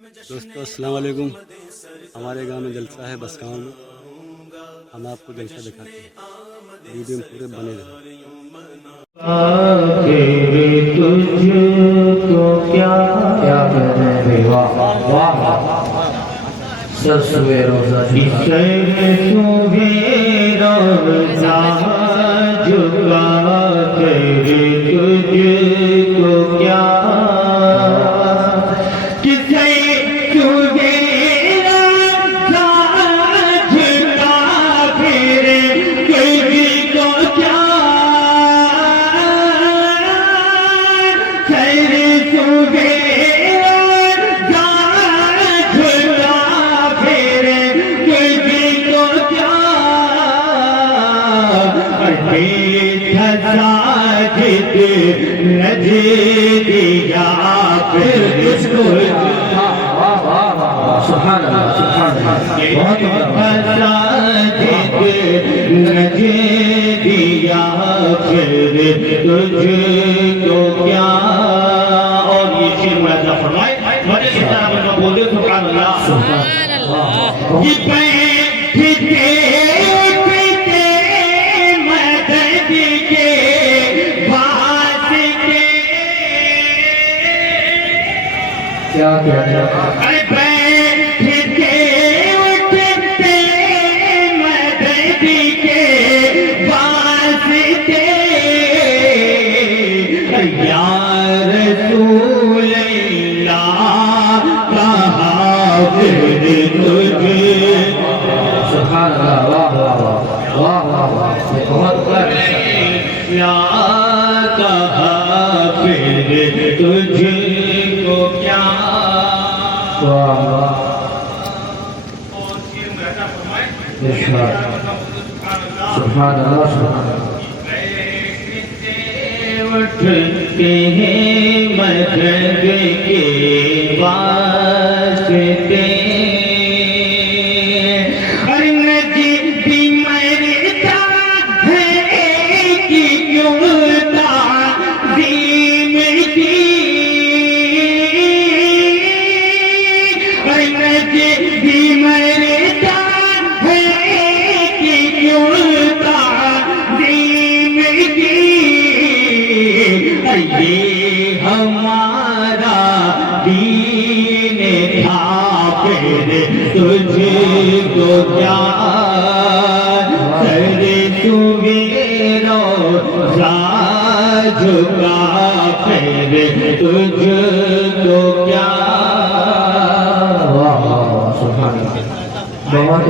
دوستو السلام علیکم. ہمارے گاؤں میں جلسہ ہے بسکاؤں میں. ہم آپ کو جلسہ دکھاتے ہیں. ویڈیو میں پورے بنے رہیں. سسوے روزہ کی سیر سویرا جھکا تیرے تجھ کو کیا کسے سویرا جھکا تیرے تجھ کو کیا سیر سویرا ساجد نجدیا پھر اس کو سبحان اللہ سبحان اللہ ساجد نجدیا پھر تجھ کو کیا. اور یہ شیر میں فرمائے بڑے اس طرح میں بولے سبحان اللہ سبحان اللہ. یہ پیٹھتے کیا کہتے ہیں بیٹھتے اٹھتے مدد کے واسطے یا رسول اللہ کہا پھر تجھے. سبحان اللہ. واہ واہ واہ واہ واہ. بہت یا کہا پھر تجھے کو کیا. سبحان اللہ سبحان اللہ. اٹھتے ہیں مدد کے واسطے ہمارا دین تھا پھر تجھ کو کیا سر سویرا جھکا پھر تجھ کو کیا. سبحان اللہ. بہت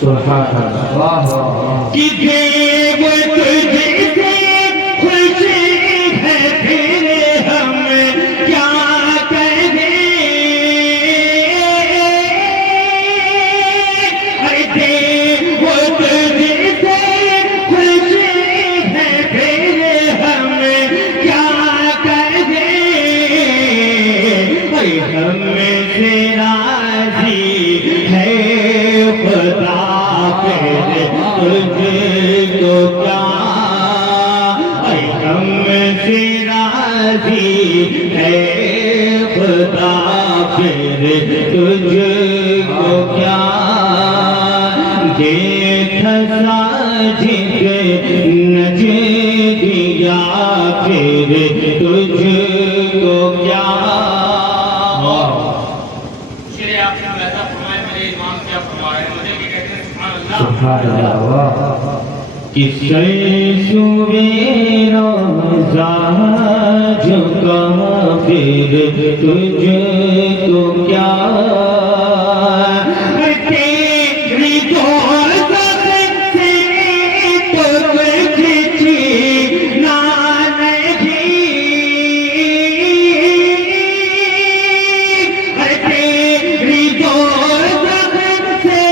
سبحان اللہ. واہ واہ. تجھ کو کیا دیکھ ساجد نجدیا پھر تجھ کو کیا. سبحان اللہ. کسے سویرا جھکا پھر تجھ کو کیا. تیری دوزخ سے تو کچھ چھینا نہیں. تیری دوزخ سے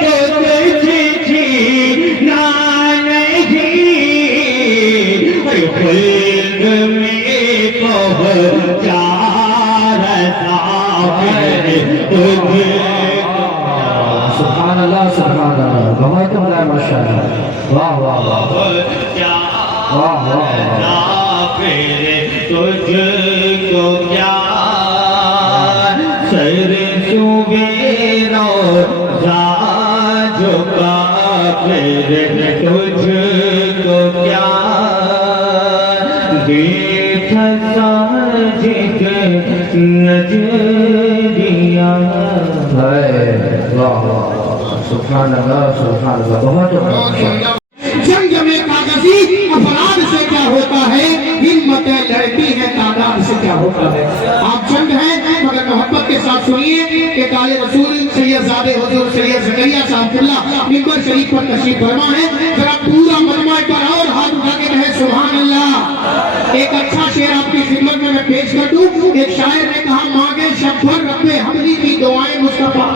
تو کچھ چھینا نہیں. خلد میں پہنچا سبحان اللہ سبحان اللہ. بہت بڑا ماشاء اللہ. واہ واہ واہ واہ واہ. تجھ کو کیا نجدیا ہے واہ سبحان اللہ بہت جنگ میں کاغذی افراد سے کیا ہوتا ہے، ہمتیں لڑتی ہیں تعداد سے کیا ہوتا ہے. آپ جنگ ہیں مگر محبت کے ساتھ سنیے کہ کالے رسول سید زادے حضور سید زکریا صاحب اللہ ممبر شریف پر تشریف فرما ہے. ذرا پورا مجمع پر اور ہاتھ اٹھا کے کہے سبحان اللہ. ایک اچھا شعر آپ کی خدمت میں پیش کر دوں. ایک شاعر نے کہا مانگے شب بھر رب حملی کی دعائیں مصطفیٰ.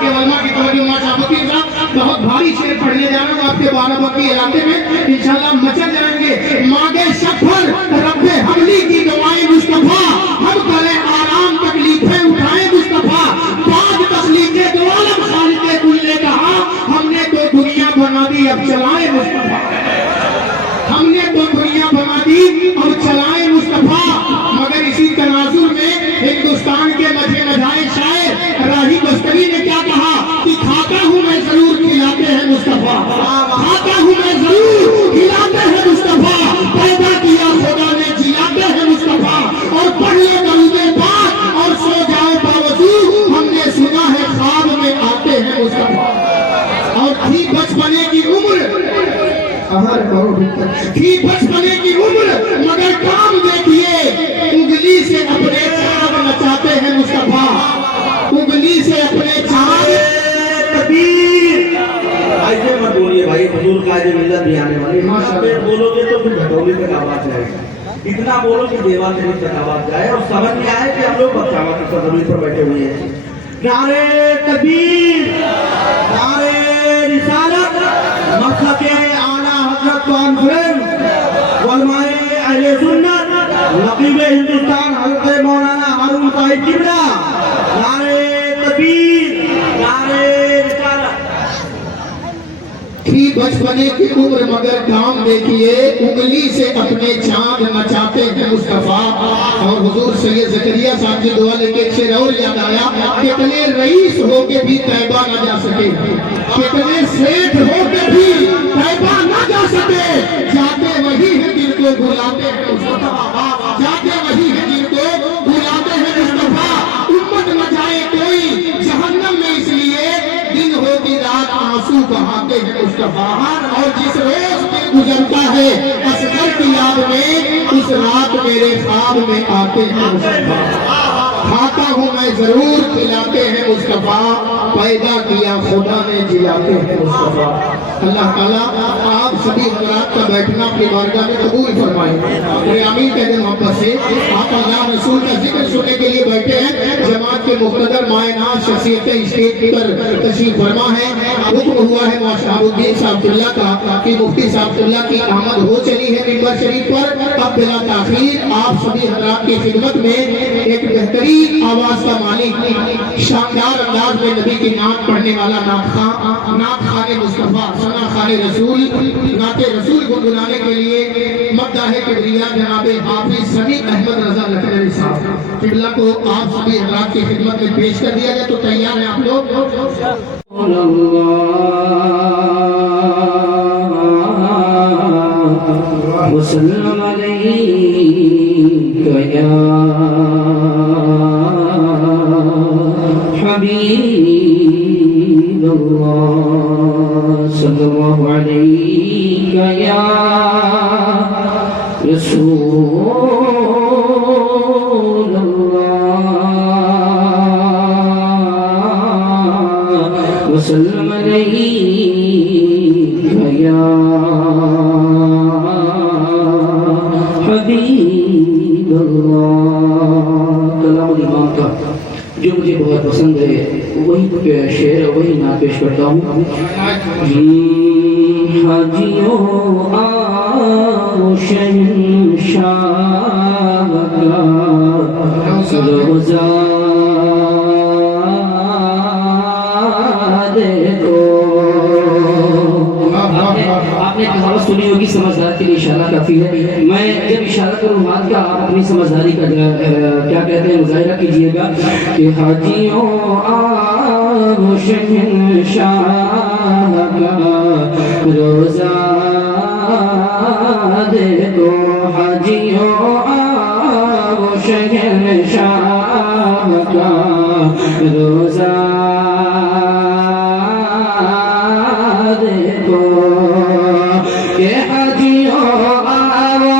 کے علماء کی توجہ ماشاءاللہ صاحب بہت بھاری شعر پڑھنے جا رہا ہوں آپ کے بارہبکی علاقے میں انشاءاللہ مچل جائیں گے. مانگے شب بھر رب حملی کی دعائیں مصطفیٰ، ہم کریں آرام تکلیفیں اٹھائیں مصطفیٰ. بعد تسلیم دو عالم خالق کل نے کہا ہم نے تو دنیا بنا دی اب چلائیں مصطفیٰ. ہم نے تو دنیا بنا دی اب چلائیں مصطفیٰ. مگر اسی تناظر میں ہندوستان کے مجھے مجھائے شاعر راہی بستری نے کیا کہا کہ کھاتا ہوں میں ضرور کھلاتے ہیں مصطفیٰ. کھاتا ہوں میں ضرور کھلاتے ہیں مصطفیٰ. پیدا کیا خدا نے جلاتے ہیں مصطفیٰ. اور پڑھ لو درود پاک اور سو جاؤ باوضو ہم نے سنا ہے خواب میں آتے ہیں مصطفیٰ. اور تھی بچپنے کی عمر تھی بچپنے کی عمر مگر کام دیکھیے انگلی سے اپنے چاند نچاتے ہیں مصطفیٰ. انگلی سے اپنے چاند تکبیر. ایسے مت بولیے بھائی، حضور قائد ملت بھی آنے والے. پھر بولو گے تو پھر گھٹولی تک آواز جائے گا. اتنا بولو کہ دیوار شریف تک آواز جائے اور سمجھ میں آئے کہ ہم لوگ بچاوا کی زمین پر بیٹھے ہوئے ہیں. نعرے تکبیر، نعرے رسالت، مسلک اعلیٰ حضرت کانفرنس علماء اہل سنت نقیب ہندوستان حضرت مولانا ہارون صاحب قبلہ. نعرے تکبیر، نعرے رسالت. تھی بچپنے کی عمر مگر کام دیکھیے انگلی سے اپنے چاند نچاتے ہیں مصطفیٰ. اور حضور سید زکریا صاحب کی دعا لے کے ایک شعر اور یاد آیا. کتنے رئیس ہو کے بھی طیبہ نہ جا سکے، کتنے سیٹھ ہو کے بھی طیبہ نہ جا سکے. جاتے وہی ہیں جن کو بلاتے ہیں مصطفیٰ. جاتے وہی ہیں جن کو بلاتے ہیں مصطفیٰ. امت نہ جائے کوئی جہنم میں اس لیے دن ہوتی رات آنسو بہاتے ہیں مصطفیٰ. اور جس روز دن گزرتا ہے اصغر کی یاد میں اس رات میرے خواب میں آتے ہیں مصطفیٰ. کھاتا ہوں میں ضرور کھلاتے ہیں مصطفیٰ. پیدا کیا خدا نے جلاتے ہیں مصطفیٰ. اللہ تعالیٰ آپ سبھی حضرات کا بیٹھنا اپنی بارگاہ میں قبول فرمائیں. آمین کہہ دیں محبت سے. آپ اللہ رسول کا ذکر سننے کے لیے بیٹھے ہیں. جماعت کے مقتدر مائناز شخصیتیں اسٹیج پر تشریف فرما ہے. حکم ہوا ہے شہاب الدین صاحب اللہ کا کہ مفتی صاحب اللہ کی آمد ہو چلی ہے ممبر شریف پر. اب بلا تاخیر آپ سبھی حضرات کی خدمت میں ایک بہترین آواز کا مالک، شاندار انداز میں نبی کی نعت پڑھنے والا نعت خان مصطفیٰ ثنا خان رسول نعت رسول کو گنگنانے کے لیے مداح کبریا جناب حافظ سمیع احمد رضا لکھنوی صاحب قبلہ کو آپ سبھی حضرات کی خدمت میں پیش کر دیا جائے. تو تیار ہیں آپ لوگ؟ وسلم علیک یا حبیب اللہ، صلی اللہ علیک یا رسول اللہ، وسلم علیک یا حبیب اللہ. کلام الامام کا جو مجھے بہت پسند ہے وہی شعر وہی نعت پیش کرتا ہوں. حاجیوں آؤ شہنشاہ کا روزہ دیکھو. آپ نے تمہارا سنی ہوگی سمجھدار کے لیے اشارہ کافی ہے. میں جب اشارہ کروں ہاتھ کا آپ اپنی سمجھداری کا کیا کہتے ہیں مظاہرہ کیجئے گا کہ حاجیوں آؤ شہنشاہ کا روزہ دیکھو. حاجیوں آؤ शहंशाह का रोजा देखो कि हाजियों आओ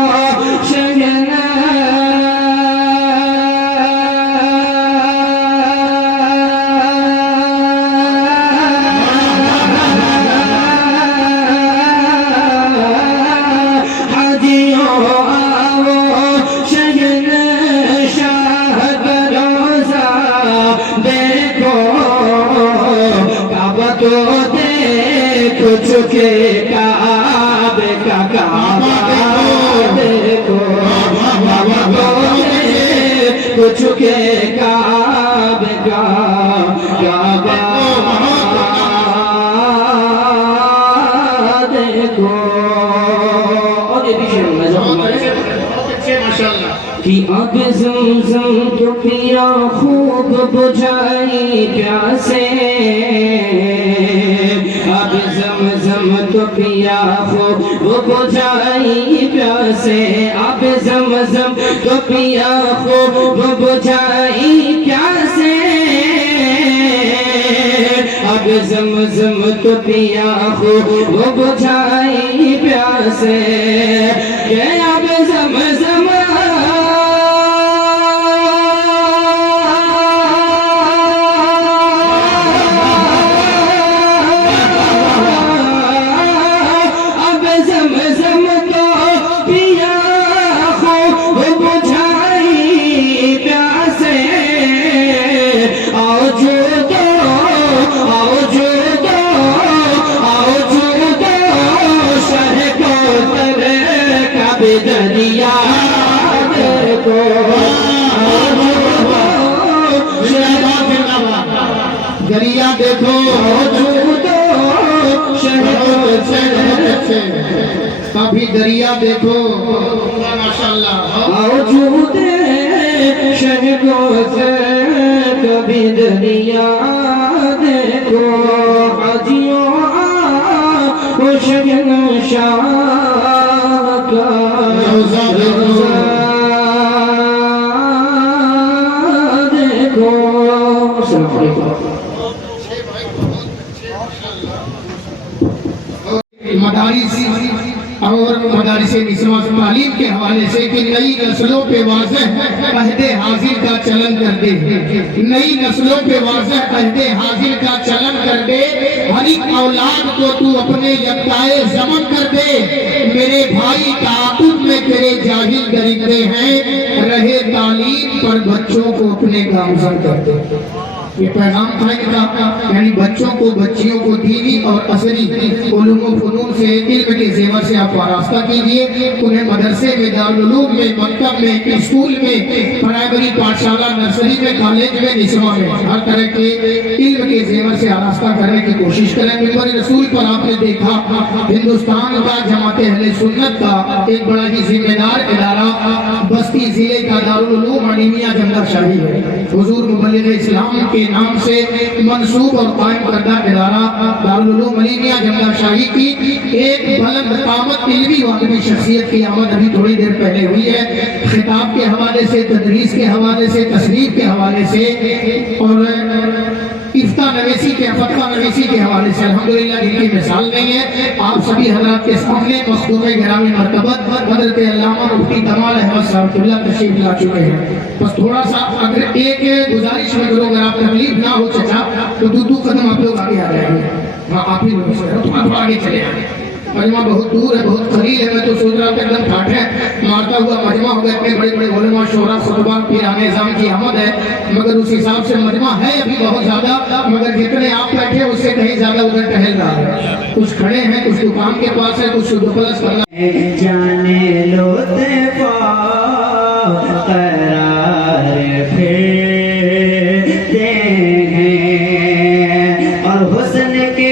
चुके काबे का काबा देखो चुके काबे का काबा देखो। और ये भी शेर में कि अब ज़मज़म तो पिया खूब बुझाई प्यासे, अब ज़मज़म तो पिया खूब बुझाई प्यासे, अब ज़मज़म तो पिया खूब बुझाई प्यासे, अब ज़मज़म तो पिया खूब बुझाई प्यासे, के अब ज़मज़म दरिया देखो दरिया देखो कभी दरिया देखो माशाल्लाह से कभी दरिया देखो हाजियों शहंशाह का देखो। अस्सलाम वालेकुम। मदारिस और मदारिस निस्वा तालीम के हवाले से कि नई नस्लों पे वाज़ेह अहदे हाजिर का चलन कर दे, नई नस्लों पे वाज़ेह अहदे हाजिर का चलन कर दे, हर एक औलाद को तू अपने यक्ताए ज़मन कर दे। मेरे भाई ताक़ुब में तेरे जाहिल दरिंदे हैं, रहे तालीम पर बच्चों को अपने गामज़न कर दे। ये पैगाम था इनका, यानी बच्चों को बच्चियों को दीनी और असरी उलूम व फनून से इल्म के ज़ेवर से आप वारास्ता कीजिए, उन्हें मदरसे में, दारुल उलूम में, मकतब में, स्कूल में, प्राइमरी पाठशाला, नर्सरी में, कॉलेज में, निस्वा में हर तरह के इल्म के ज़ेवर से आरास्ता करने की कोशिश करें। मिंबर रसूल पर आपने देखा हिंदुस्तान का जमात अहले सुन्नत का एक बड़ा ही जिम्मेदार इदारा बस्ती जिले का दारुल उलूम अनीमिया जंदा शाही है। हुजूर मुबल्लिग इस्लाम के नाम से मंसूब और कायम करदा इदारा दारुल उलूम अनीमिया जंदा शाही की एक बुलंद कामत इल्मी वाकई शख्सियत की आमद अभी थोड़ी देर पहले हुई है। खिताब के हवाले से, तदरीस के हवाले से, तस्नीफ के हवाले से और इफ्ता नवेसी के, फतवा नवेसी के हवाले से अल्हम्दुलिल्लाह जिनकी मिसाल नहीं है, आप सभी हज़रात के सामने मखदूम गिरामी मर्तबत हज़रत अल्लामा मुफ्ती कमाल अहमद साहब तशरीफ ला चुके हैं। बस थोड़ा सा अगर एक गुजारिश में करो, अगर आप तकलीफ ना हो चचा तो दो कदम आप लोग आगे आ जाएंगे। हाँ आप ही लोग थोड़ा आगे चले आए। मजमा बहुत दूर है, बहुत करीब है। मैं तो सोच रहा था एकदम ठाठे मारता हुआ मजमा होगा, इतने बड़े बड़े उलमा, शोरा, खुतबा, पीराने निज़ाम की आमद है, मगर उस हिसाब से मजमा है अभी बहुत ज्यादा, मगर जितने आप बैठे उससे कहीं ज्यादा उधर टहल रहा है। कुछ खड़े हैं, कुछ दुकान के पास है, कुछ दुपलस करना जाने लो करार फिरते हैं और हुस्न के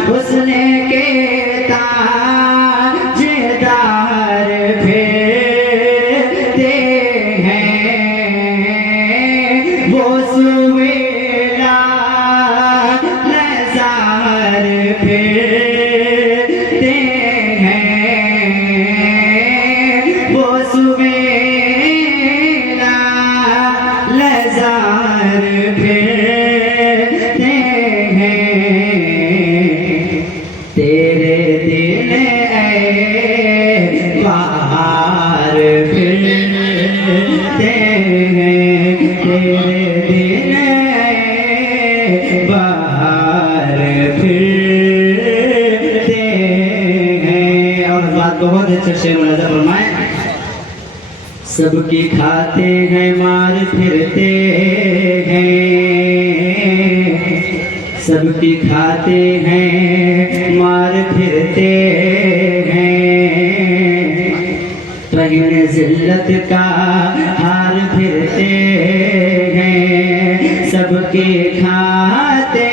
हुस्न के ताजदार फिरते हैं, वो सुवेला بہت اچھا شعر ملاحظہ فرمائیں. سب کی کھاتے ہیں مار پھرتے ہیں، سب کی کھاتے ہیں مار پھرتے ہیں، پہن ذلت کا ہار پھرتے ہیں، سب کی کھاتے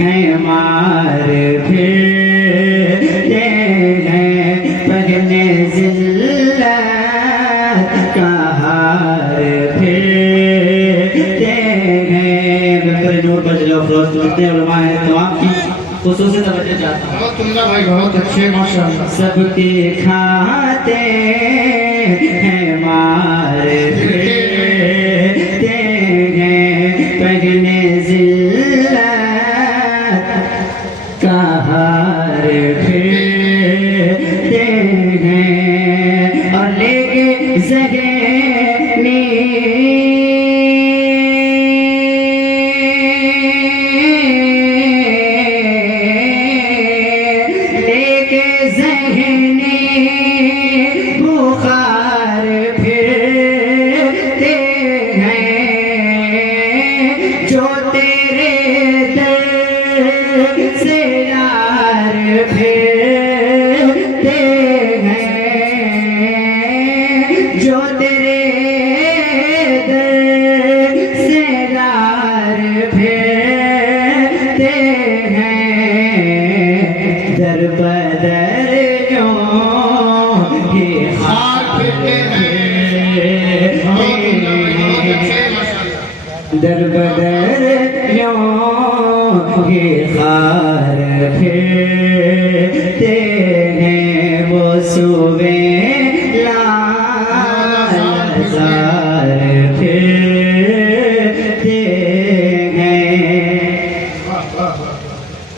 ہیں مار پھرتے ہیں، پہن ذلت کا ہار پھرتے ہیں. بہتر نور پر جلوہ افروز جتنے علماء ہیں تمام کی خصوصی توجہ چاہتا ہوں. بہت عمدہ بھائی، بہت اچھے ماشاءاللہ. سب کے کھاتے ہیں مار پھرتے ہیں، پہنے ذلت کا ہار پھرتے ہیں، اور لے کے ذہنی بخار پھرتے ہیں، جو تیرے در سے یار پھرتے ہیں، جو تیرے در سے یار پھرتے ہیں، در بدر در بدر یوں ہی خار پھرتے ہیں، وہ صوبے لازار پھرتے ہیں،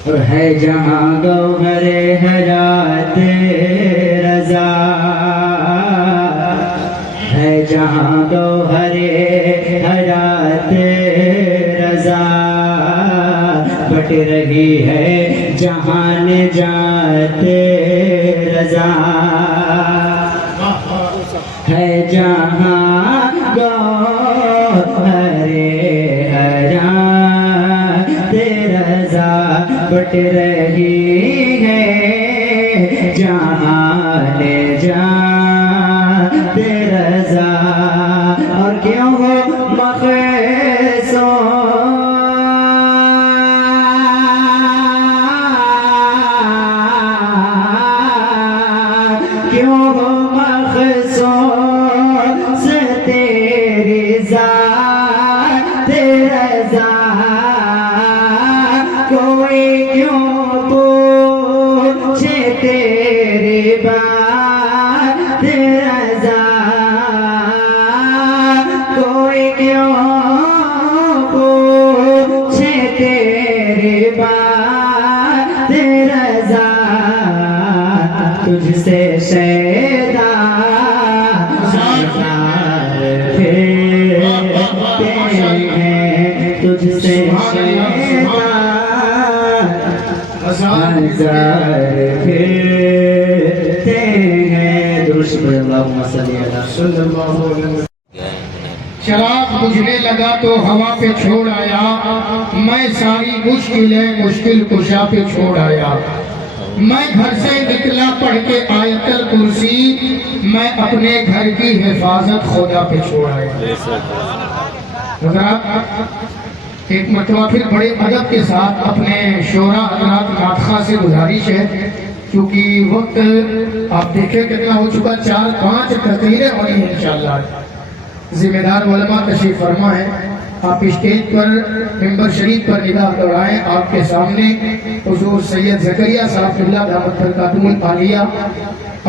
اور ہے جہاں گوہر حیات رضا، ہے جہاں گوہر حیات رضا، بٹ رہی ہے جہان جات رضا، ہے جہاں گوہر حیات رضا، بٹ رہی ہے جہان جات رضا، اور کیوں ہو مخصوص کیوں ہو مخصوص تیری ذات رضا، کوئی کیوں پوچھے تیری بات رضا، کوئی کیوں پوچھے تیری بات رضا، تجھ سے شیدا ہزار پھرتے ہیں، تجھ سے شیدا ہزار پھرتے ہیں. درست پر اللہم صلی اللہ علیہ. چراغ بجھنے لگا تو ہوا پہ چھوڑ آیا، میں ساری مشکلیں مشکل کشا پہ چھوڑ آیا، میں گھر سے نکلا پڑھ کے آیت الکرسی، میں اپنے گھر کی حفاظت خدا پہ چھوڑ آیا. حضرات ایک مرتبہ پھر بڑے ادب کے ساتھ اپنے شعراء حضرات ناطخہ سے گزارش ہے، کیونکہ وقت آپ دیکھیں کتنا ہو چکا، 4-5 تقریریں ہونی ہیں انشاءاللہ. ذمہ دار علماء تشریف فرما ہے، آپ اسٹیج پر ممبر شریف پر نگاہ دوڑائیں. آپ کے سامنے حضور سید زکریا صاحب قبلہ دعوت برکاتہ العالیہ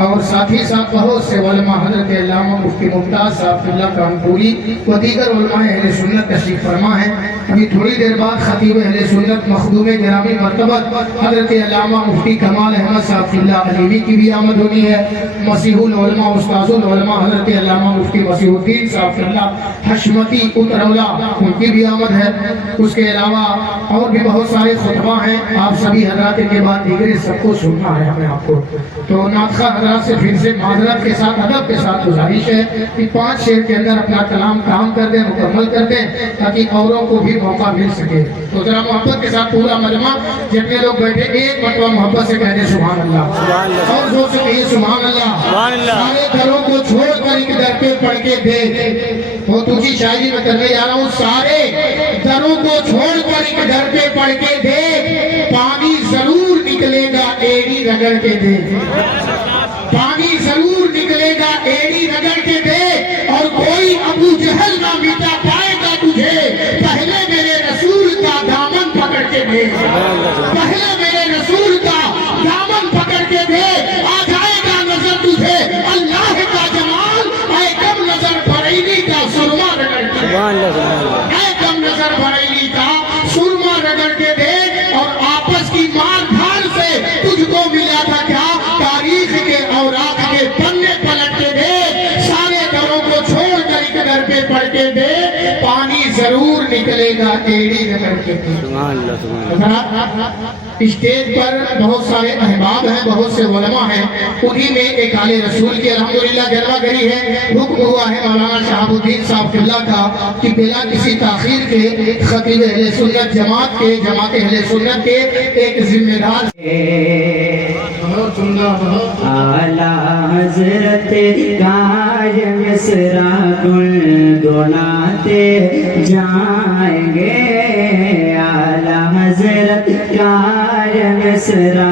اور ساتھ ہی ساتھ بہت سے علماء حضرت علامہ مفتی ممتاز صاحب قبلہ کانپوری و دیگر علماء اہل سنت تشریف فرما ہیں. ابھی تھوڑی دیر بعد خطیب اہل سنت مخدوم گرامی مرتبت حضرت علامہ مفتی کمال احمد صاحب قبلہ علیمی کی بھی آمد ہونی ہے. مسیح العلماء استاذ العلماء حضرت علامہ مفتی مسیح الدین صاحب قبلہ حشمتی اترولا ان کی بھی آمد ہے. اس کے علاوہ اور بھی بہت سارے خطبہ ہیں. آپ سبھی حضرات کے بعد دیگر سب کو سننا ہے ہمیں آپ کو. تو ناطخہ حضرات سے پھر سے معذرت کے ساتھ ادب کے ساتھ گزارش ہے کہ 5 شعر کے اندر اپنا کلام کام کر دیں, مکمل کر دیں, تاکہ اوروں کو بھی موقع مل سکے. تو ذرا محبت کے ساتھ پورا مجمع جتنے لوگ بیٹھے ایک مرتبہ محبت سے کہہ دیں سبحان اللہ, اور زور سے کہیے سبحان اللہ. سارے گھروں کو چھوڑ کر ایک در پہ پڑھ کے دیکھ, وہ تجھی شاعری میں کرنے جا رہا ہوں. سارے دروں کو چھوڑ کر ایک در پہ پڑھ کے دیکھ, پانی ضرور نکلے گا ایڑی رگڑ کے دیکھ. پانی ضرور نکلے گا ایڑی رگڑ کے دیکھ, اور کوئی ابو جہل نہ مٹا پائے گا تجھے. پہلے میرے رسول کا دامن پکڑ کے دیکھ, پہلے میرے رسول کا دامن پکڑ کے دیکھ, آ جائے گا نظر تجھے اللہ کا جمال. اے کم نظر بریلی کا سرما رگڑ کے دیکھ, اے کم نظر بریلی کا سرما رگڑ کے دیکھ. اور آپس کی مار دھاڑ سے تجھ کو ملا تھا کیا, تاریخ کے اوراق کے پنے پلٹ کے دیکھ. سارے دروں کو چھوڑ کر ایک در پہ پڑھ کے دیکھ, پانی ضرور نکلے گا ایڑی رگڑ کے دیکھ. اسٹیج پر بہت سارے احباب ہیں, بہت سے علماء ہیں, انہی میں ایک آل رسول کی الحمدللہ جلوہ گری ہے. حکم ہوا ہے مولانا شہاب الدین صاحب قبلہ کا کہ بلا کسی تاخیر کے خطیب اہل سنت جماعت کے, جماعت اہل سنت کے ایک ذمہ دار اعلیٰ حضرت کاج مصرا گنگناتے جائیں گے. اعلیٰ حضرت کاج مصرا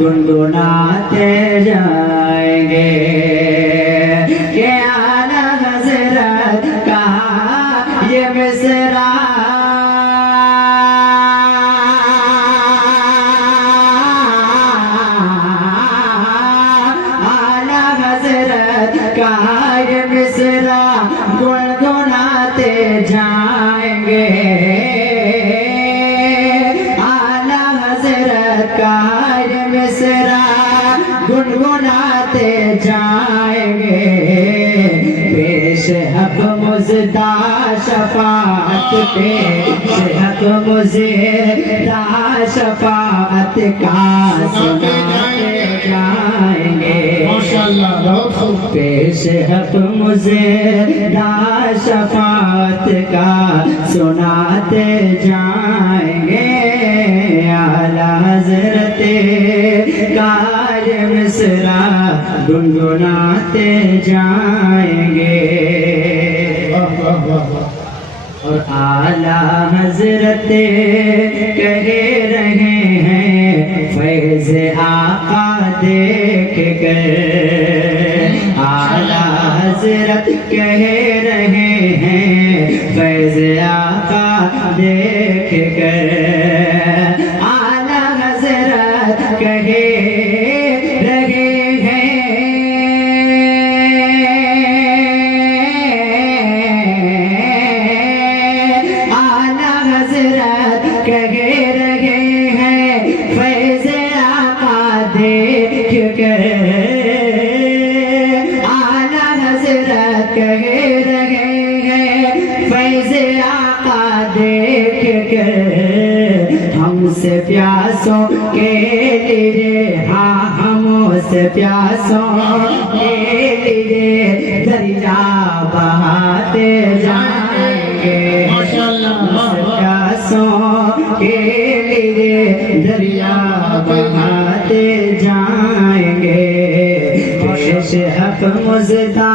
گنگناتے جائیں گے. کہ اعلیٰ حضرت کا یہ مصرا گنگناتے جائیں گے. اعلیٰ حضرت کا یہ مصرع گنگناتے جائیں گے. پیش حق مزدہ شفاعت, پیش حق مزدہ شفاعت کا سناتے جائیں گے. پیش حق مزدہ شفاعت کا سناتے جائیں گے. اعلیٰ حضرت کا یہ مصرع گنگناتے جائیں گے. اور اعلیٰ حضرت کہہ رہے ہیں فیض آقا دیکھ کر. اعلیٰ حضرت کہہ رہے ہیں فیض آقا دیکھ کر. اعلیٰ حضرت کہہ رہے سے پیاسوں کے لیے, ہاں ہم سے پیاسوں کے لیے دریا بہاتے جائیں گے. پیاسوں کے لیے دریا بہاتے جائیں گے. پیش حق مزدہ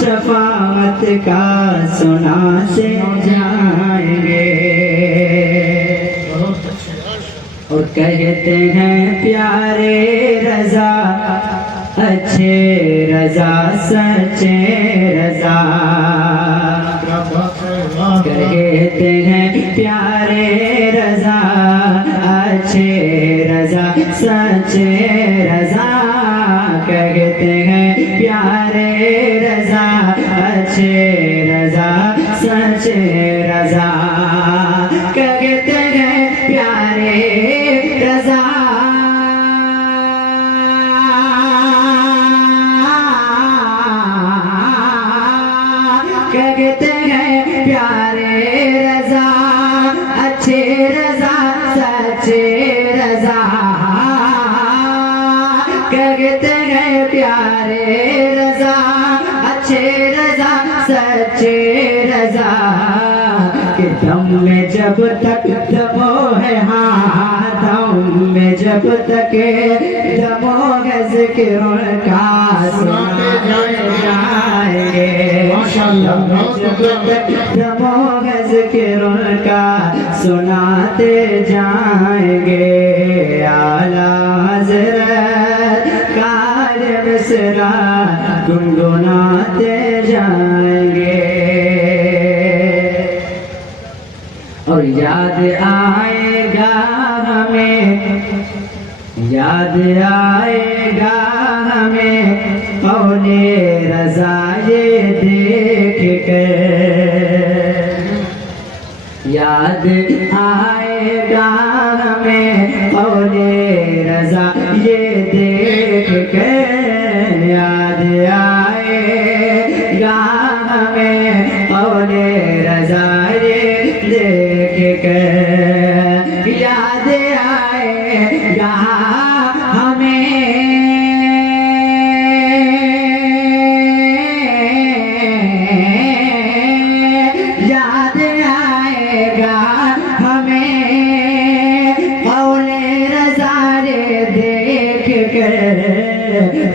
شفاعت کا سناتے جائیں گے. اور کہتے ہیں پیارے رضا اچھے رضا سچے رضا. کہتے ہیں پیارے رضا اچھے رضا سچے رضا. کہتے ہیں پیارے رضا اچھے رضا سچے رضا. کہتے ہیں پیارے رضا کہتے ہیں پیارے सच्चे रजा कहते हैं प्यारे रजा अच्छे रजा सच्चे रजा कि दम में जब तक दमो है हाँ दम में जब तक दमो है ज़िक्र उनका सुनाते जाएंगे माशाअल्लाह जब तक दमो है ज़िक्र उनका सुनाते जाएंगे आला हज़रत कार मिसरा गुनगुनाते जाएंगे और याद आएगा हमें याद आएगा हमें कौने रज़ा ये देख कर याद आएगा हमें कौने रज़ा ये देख कर याद आएगा हमें कौने रज़ा ये देख कर याद आएगा हमें याद आएगा हमें कौने रज़ा ये देख कर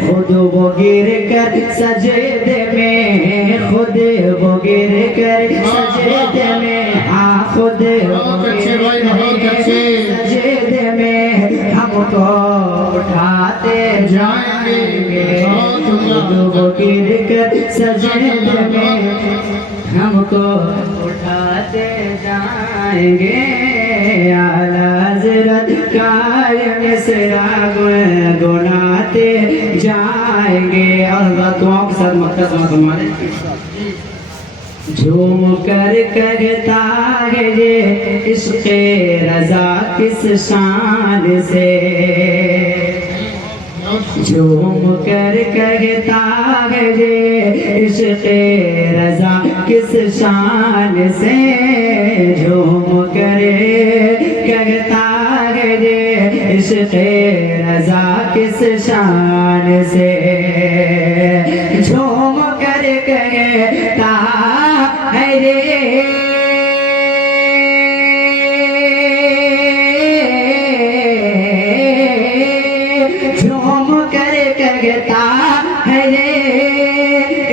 खुद वो गिर कर सजदे में खुद वो गिर कर सजदे में हाँ खुद वो गिर कर सजदे में हमको उठाते जाएंगे खुद वो गिर कर सजदे में हमको उठाते जाएंगे आला हज़रत कार मिसरा गुनाते जाएंगे अल्लाह दुआओं के साथ मुख्तसर फरमाने झूम कर कहता है ये इश्क़ रज़ा किस शान से झूम कर कहता है ये इश्क़ रज़ा किस शान से झूम कर कहता है ये इश्क़ रज़ा किस शान से झूम कर कहता है रे झूम कर कहता है रे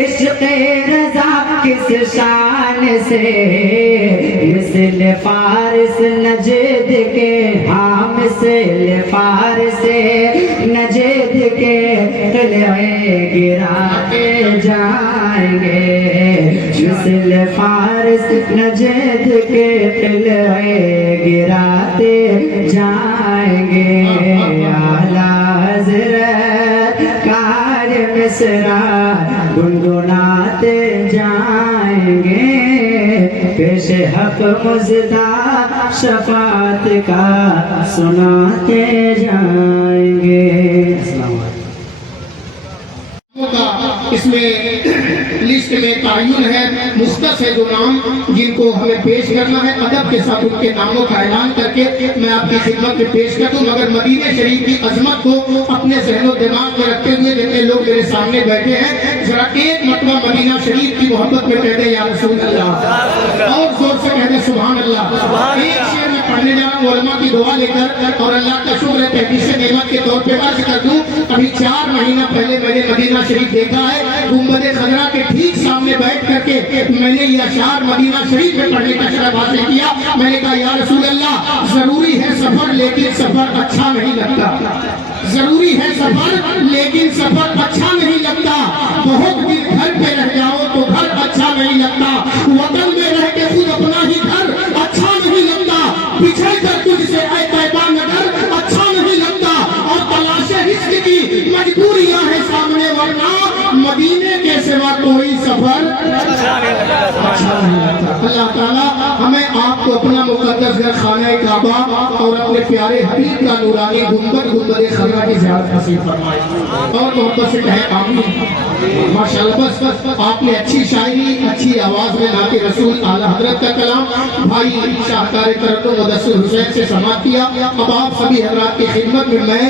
इश्क़ रज़ा किस शान से मिसल फारिस नजद के हाँ मिसल फारिस नजद के क़िले गिराते जाएंगे मिसल फारिस नजद के क़िले गिराते जाएंगे आला हज़रत कार मिसरा गुनगुनाते जाएंगे पेश हक मुज़दा शफ़ात का सुनाते जाएंगे इसमें लिस्ट में तायुन है मुख्तस है जो नाम जिनको हमें पेश करना है अदब के साथ उनके नामों का ऐलान करके मैं आपकी खिदमत में पेश कर दूं मगर मदीने शरीफ की अजमत को अपने ज़हन दिमाग में रखते हुए जितने लोग मेरे सामने बैठे हैं जरा एक मरतबा मदीना शरीफ की मोहब्बत में कह दे या रसूल अल्लाह और जोर से कह दे सुभान अल्लाह एक शेर में पढ़ने जा रहा हूं उलमा की दुआ लेकर और अल्लाह का शुक्र है तहदीस नेमत के तौर पे अर्ज कर दूं अभी 4 महीना पहले मैंने मदीना शरीफ देखा है गुंबद खजरा के ठीक सामने बैठ करके मैंने ये अशार मदीना शरीफ में पढ़ने का शरफ हासिल किया मैंने कहा या रसूल अल्लाह जरूरी है सफर लेकिन सफर अच्छा नहीं लगता जरूरी है सफर लेकिन सफर अच्छा नहीं लगता बहुत दिन घर पे रह जाओ तो घर अच्छा नहीं लगता वतन में रह के खुद अपना ही घर अच्छा नहीं लगता पिछड़ कर तुझसे ऐ तैबा नगर अच्छा नहीं लगता और तलाशे रिस्क की मजबूरियां हैं सामने वरना मदीने के सिवा कोई सफर अच्छा नहीं लगता अल्लाह ताला हमें आपको अपना मुकद्दस घर खाना काबा और अपने प्यारे हबीब का नूरानी गुंबद गुंबद खजरा की ज़ियारत नसीब फरमाए और मोहब्बत से कहे आमीन। माशाअल्लाह बस आपने अच्छी शायरी अच्छी आवाज़ में नाते रसूल आला हजरत का कलाम भाई शाहकार तरन्नुम मुदस्सिर हुसैन से समाप्त किया। अब आप सभी हजरात की खिदमत में मैं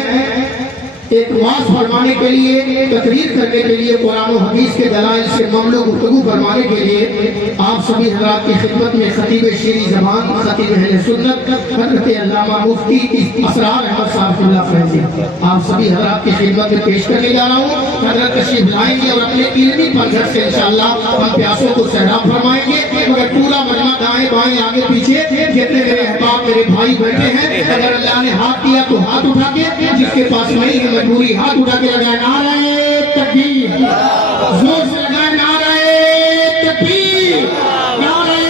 एक वाज फरमाने के लिए, तकरीर करने के लिए, कुरान और हदीस के दलाइल से ममलू गुफ्तगू फरमाने के लिए आप सभी हजरात की खिदमत में खतीब शीरी ज़बान खतीब अहले सुन्नत हज़रत अल्लामा मुफ्ती असरार अहमद साहिबुल्लाह फैज़ी आप सभी हजरात की खिदमत में पेश करने जा रहा हूँ। हजरत तशरीफ लाएंगे और अपने इल्मी पंजर से इंशाअल्लाह हम प्यासों को सहराब फरमाएंगे। मगर पूरा मजमा दाएं बाएं आगे पीछे जितने मेरे अहबाब मेरे भाई बैठे हैं, अगर अल्लाह ने हाथ दिया तो हाथ उठा के, जिसके पास नहीं है पूरी हाथ उठा के लगाए नारे तकबीर, जोर से लगाए नारे तकबीर, नारे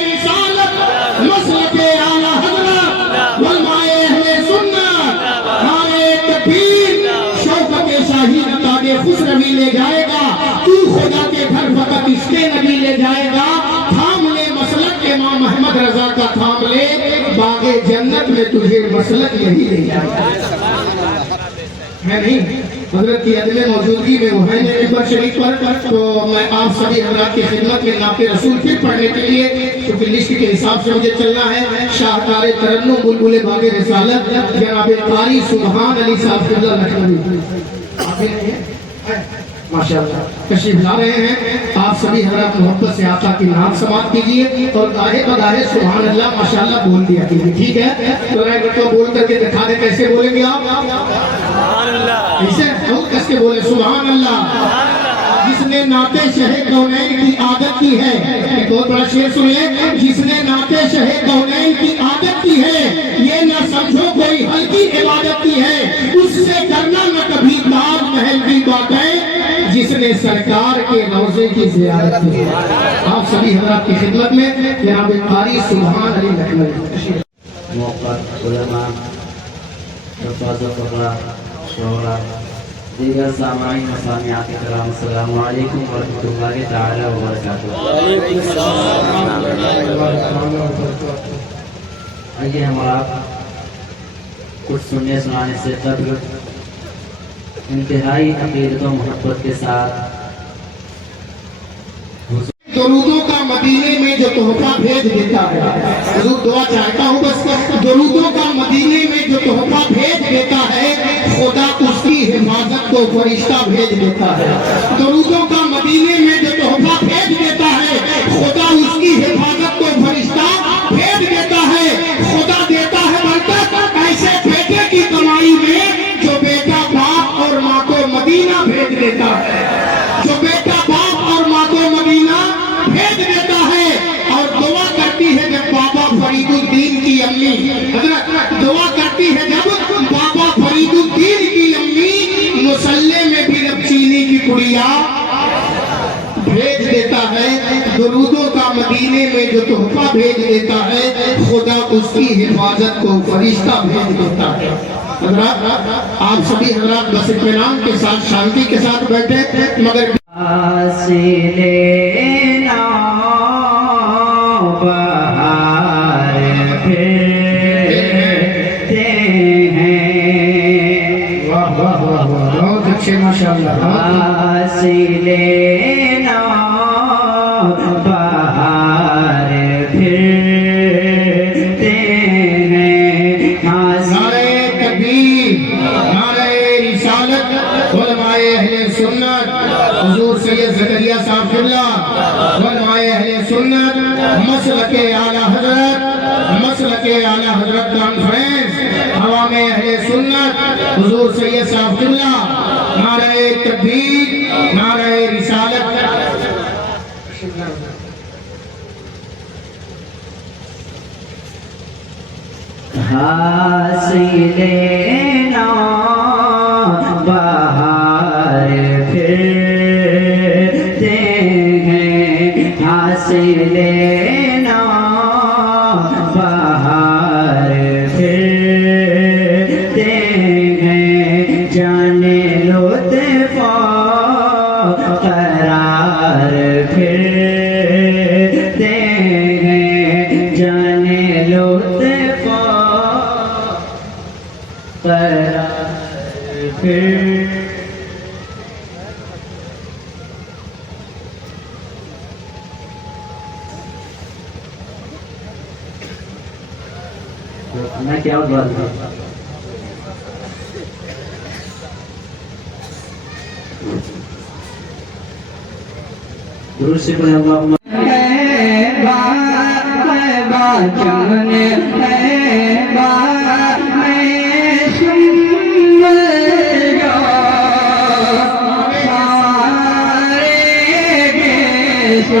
रिसालत मसलके आला हज़रत उलमाए अहले सुन्नत, नारे तकबीर। शौकत शाही तागे खुशरवी ले जाएगा, तू खुदा के घर फकत इसके नबी ले जाएगा। थाम ले मसलक इमाम अहमद रजा का, थाम ले बागे जन्नत में तुझे मसलक यही ले जाएगा। है नहीं हजरत की अदम मौजूदगी में वो है मिंबर शरीफ पर, तो मैं आप सभी हजरात की खिदमत में नाते रसूल फिर पढ़ने के लिए, क्योंकि लिस्ट के हिसाब से मुझे चलना है। शाहकार तरन्नुम बुलबुल बागे रिसालत जनाब कारी सुबहान अली साहब लखनवी माशाअल्लाह तशरीफ ला रहे हैं। आप सभी हजरात मोहब्बत से आका की नाम समाप्त कीजिए और गाहे बगाहे सुभान अल्लाह माशाअल्लाह बोल दिया कीजिए, ठीक है? तो तो बोल करके दिखा दे कैसे बोलेंगे आप, ऐसे बहुत कस के बोले सुभान अल्लाह। जिसने नाते शहे कौनैन की आदत की है, एक बहुत बड़ा शेर सुनिए, जिसने नाते शहे कौनैन की आदत की है, ये न समझो कोई हल्की इबादत की है, उससे करना न कभी ताज महल की बातें, जिसने सरकार के रोजे की ज़ियारत की है। आप सभी हजरात की खिदमत में जनाब कारी सुभान अली लखनवी मौका उलमा शोरा दीगर सामाइन मसामियात किराम अस्सलामु अलैकुम व रहमतुल्लाहि तआला व बरकातुहू। आइए हम आप कुछ सुनने सुनाने से कबल इंतहाई अकीदत और मोहब्बत के साथ दरूदों का मदीने में जो तोहफा भेज देता है, हुजूर दुआ चाहता हूँ बस, दरूदों का मदीने में जो तोहफा भेज देता है, खुदा उसकी हिफाजत को फरिश्ता भेज देता है। दरूदों का मदीने में जो तोहफा भेज देता है, खुदा उसकी हिफाजत को फरिश्ता भेज देता है। खुदा देता है बरकत ऐसे बेटे की कमाई में, जो बेटा बाप और माँ को मदीना भेज देता है, जो बेटा बाप और माँ को मदीना भेज देता है। और दुआ करती है जब बाबा फरीदुद्दीन की अम्मी, दुआ करती है जब बाबा फरीदुद्दीन की अम्मी, मुसल्ले में भी जब चीनी की पुड़िया भेज देता है। दरूदों का मदीने में जो तोहफा भेज देता है, खुदा उसकी हिफाजत को फरिश्ता भेज देता है। हजरात आप सभी हजरात बस इत्मीनान के साथ शांति के साथ बैठे, मगर माशाअल्लाह बहार फिरते हैं। नारे तकबीर, नारे रिसालत, उलमाए अहले सुन्नत, हुजूर सैयद ज़करिया साहब क़िबला, उलमाए अहले सुन्नत, मसलके आला हज़रत कॉन्फ्रेंस, अवामे अहले सुन्नत, हुजूर सैयद साहब क़िबला, नारे तकबीर, नारे रिसालत। हासिले ना बहार फिरते हैं, हासिले ना बहार फिरते हैं। जाने लुत्फ़ करार फिरते हैं, जाने लुत्फ़ قرار پھر میں کیا بات کروں درود سے پڑھیں اللہم چمن با میں سن جو سارے گے سو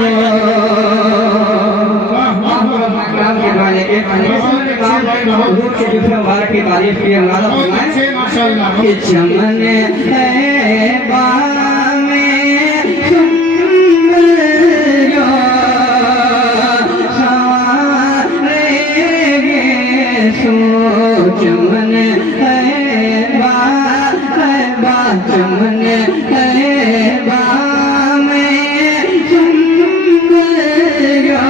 مقام کے بارے کے حضور کے جسم مبارک کی تعریف کی اندازہ فرمائیں کہ چمن با چمن چمن میں سن گیا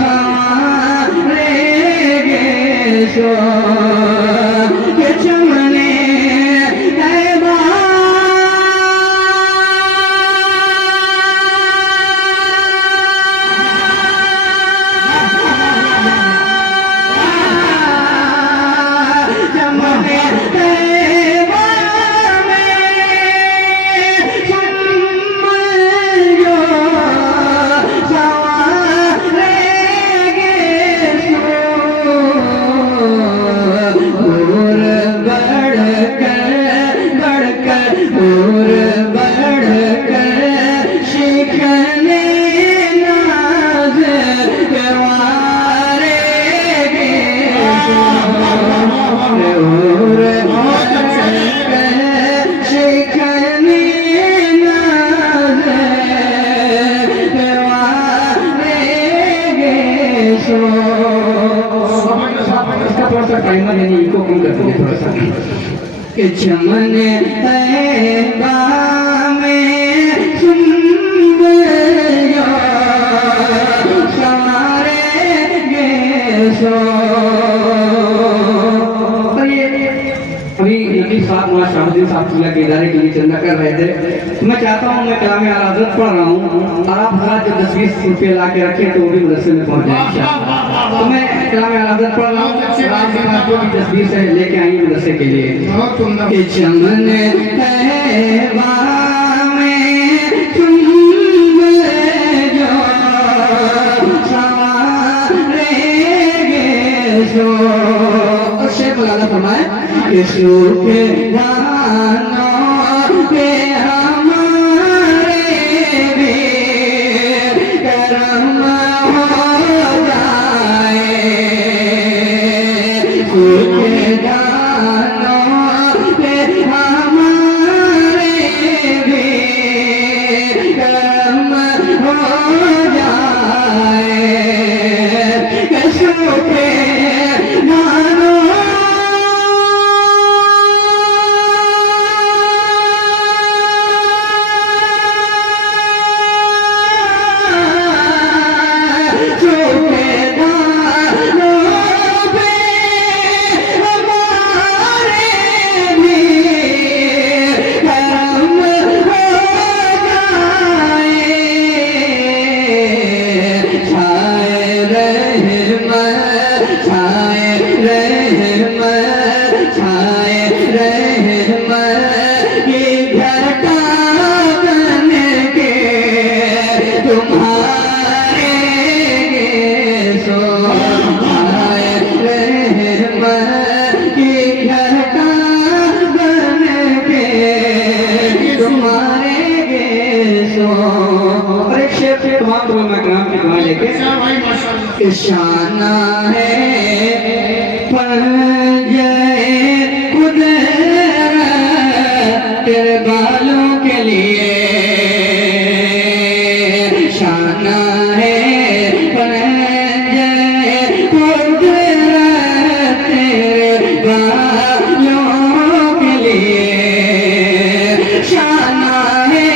سارے گے سو کہ چمن کہ چمن طیبہ میں سن گیا سارے گے سو ابھی نبی صاحب مولانا شاہ الدین صاحب کے ادارے کے لیے چندہ کر رہے تھے. میں چاہتا ہوں میں کلام اعلی حضرت پڑھ رہا ہوں اور آپ حضرات جو 10-20 روپے لا کے رکھیں تو وہ بھی مدرسے میں پہنچ جائیں انشاءاللہ. تو میں کلام اعلی حضرت پڑھ رہا ہوں اور آپ حضرات جو بھی 10-20 ہے لے کے آئیں مدرسے کے لیے. کہ چمن طیبہ میں سن جو سارے گے سو. اور شیخ مولانا فرمائے کہ سوکھے دانوں پہ ہمارے بھی کرم ہو جائے. سوکھے دانوں پہ ہمارے بھی کرم ہو جائے. کہ سوکھے دانوں شانہ ہے پنجے قدرت تیرے بالوں کے لیے. شانہ ہے پنجے قدرت تیرے بالوں کے لیے. شانہ ہے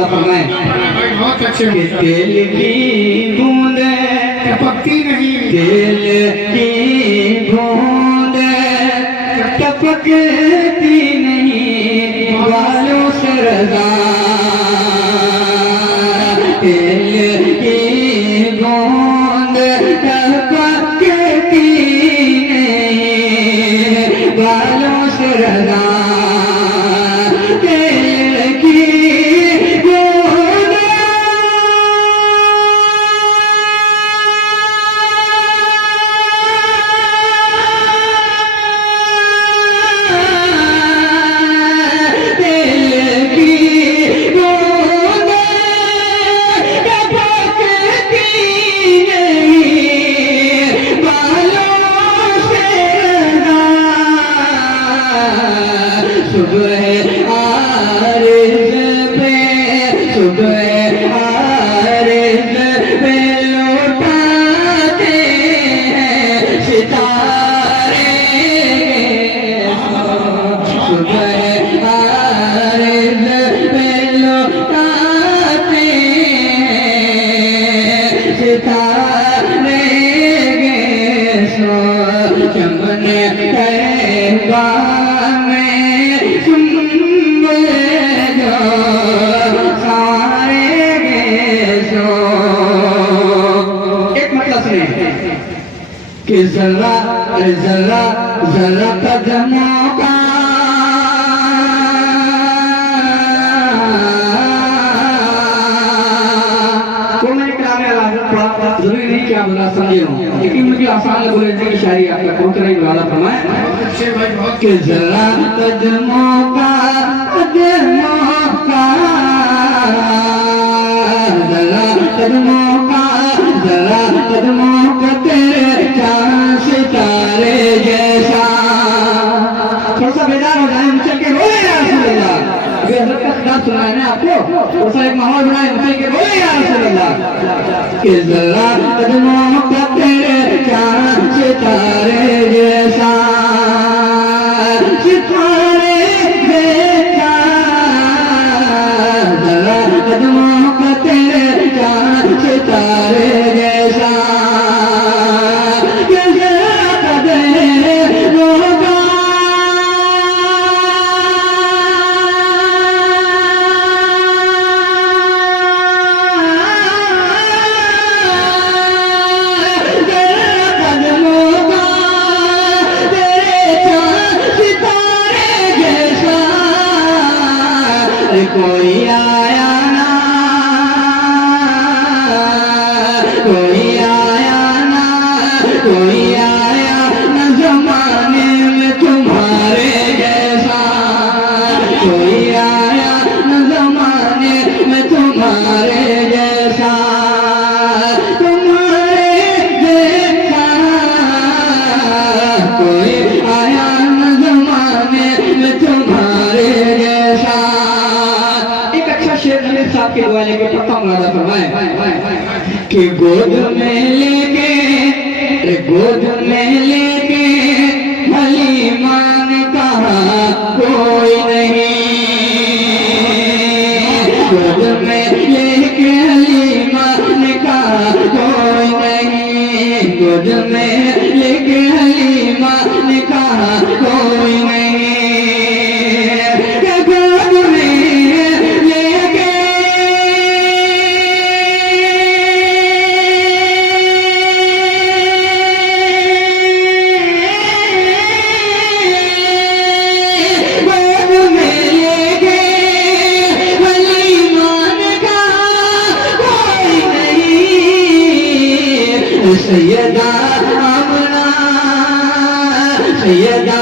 वादा फरमाए बहुत अच्छे कि तेल की बूंदे टपकती नहीं, तेल की बूंदे टपकती नहीं बालों से रजा, तेल की बूंद टपकती नहीं बालों से रजा, तेल की बूंद कि जरा जरा जरा कदमों का तो मैंने कलाम थोड़ा जरूरी नहीं कि आप बोला समझे हो, लेकिन मुझे आसान लग रही थी कि शायरी आपका कौन तरह की वाला फरमाए अच्छे भाई बहुत कि जरा कदमों का जरा कदमों का जरा कदमों का तेरे चांद सितारे जैसा, थोड़ा सा बेदार हो जाए चल के बोले या रसूल अल्लाह, अभी हज़रत का खिताब सुना है ना आपको, थोड़ा सा एक माहौल बनाए चल के बोले या रसूल अल्लाह कि जरा कदमों का तेरे चांद सितारे जैसा, सितारे जैसा, जरा कदमों का तेरे चांद सितारे जैसा, कोई आया ना, कोई आया ना, कोई आया ना जमाने में तुम्हारे जैसा, कोई आया ना जमाने में तुम्हारे जैसा, तुम्हारे जैसा, कोई आया ना जमाने में तुम्हारे जैसा। शेर नबी साहब के दुआ लेके पक्का मुरादा फरमाए कि गोद में लेके गोद में लेके हलीमा ने कहा कोई नहीं, गोद में लेके हलीमा ने कहा कोई नहीं, गोद में लेके हलीमा ने कहा कोई नहीं, सैयदा आमना, सैयदा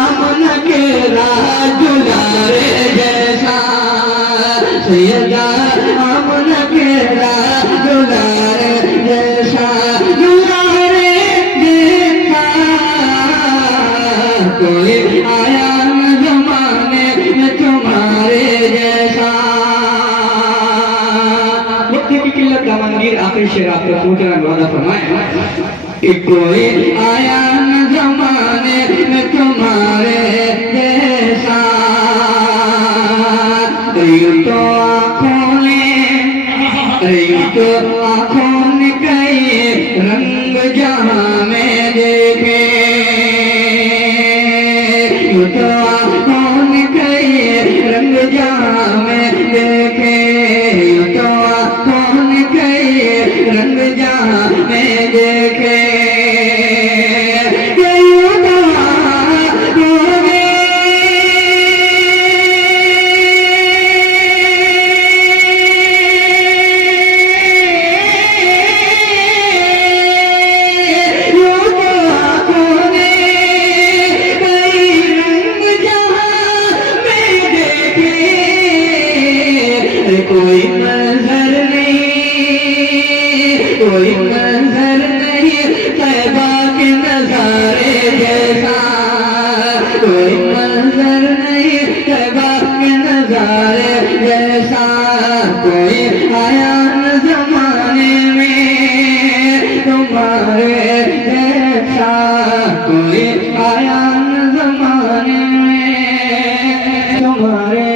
आमना के राज दुलारे जैसा, सैयदा आमना के राज दुलारे जैसा, दुलारे जैसा, कोई आया न जमाने में तुम्हारे जैसा। वक्त की किल्लत दामनगीर आखिरी शेर आपको पूछना वादा फरमाए कि कोई आया न जमाने में तुम्हारे जैसा, यूं तो आँखों تو آنکھوں کے رنگ جہاں میں دیکھے تو آنکھوں کے رنگ جہاں میں دیکھے تو آنکھوں کے رنگ جہاں میں دیکھے کوئی منظر نہیں طیبہ کے نظارے جیسا کوئی منظر نہیں طیبہ کے نظارے جیسا کوئی آیا نہ زمانے میں تمہارے جیسا کوئی آیا نہ زمانے میں تمہارے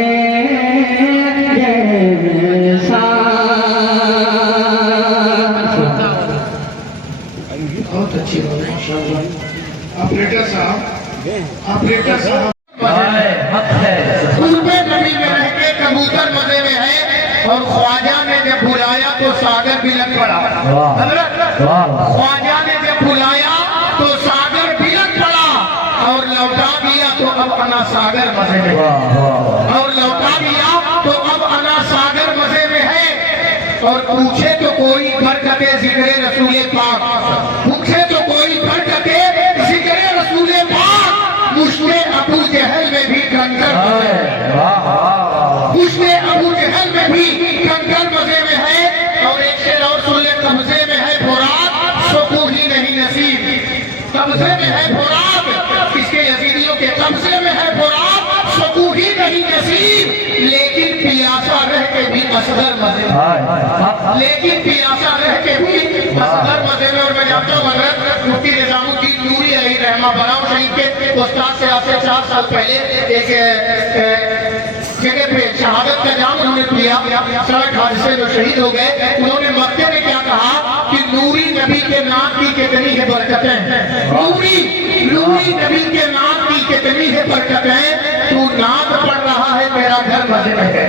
بہت اچھی بات ہے انشاءاللہ. آپریٹر صاحب قربے نبی میں رہ کے کبوتر مزے میں ہے اور خواجہ نے جب بلایا تو ساگر بھی لگ پڑا. حضرت خواجہ نے جب بلایا تو ساگر بھی لگ پڑا اور لوٹا دیا تو اب انا ساگر مزے میں ہے اور لوٹا دیا تو اب انا ساگر مزے میں ہے. اور پوچھے تو کوئی برکت ذکر رسول پاک پوچھے تو کوئی برکت ذکر رسول پاک مشتے ابو جہل میں بھی کنکر مشتے ابو جہل میں بھی کنکر مزے میں ہے. اور ایک شعر اور سن لے قبضے میں ہے فرات سکو ہی نہیں نصیب قبضے میں ہے فرات اس کے یزیدیوں کے قبضے میں ہے فرات سکو ہی نہیں نصیب لیکن پیاسا رہ کے بھی اصغر مزے میں لیکن پیاسا رہ کے بھی اصغر مزے میں. اور میں جانتا ہوں حضرت مفتی نظام الدین نوری علیہ رحمہ براؤ شہید کے استاد سے آج سے 4 سال پہلے ایک جگہ پہ شہادت کا جام انہوں نے پیا سڑک حادثے میں شہید ہو گئے. انہوں نے مکے میں کیا کہا کہ نوری نبی کے نام کی کتنی ہے برکتیں نوری نبی کے نام کی کتنی ہے برکتیں. تو ناد پڑھ رہا ہے تیرا گھر مزے میں ہے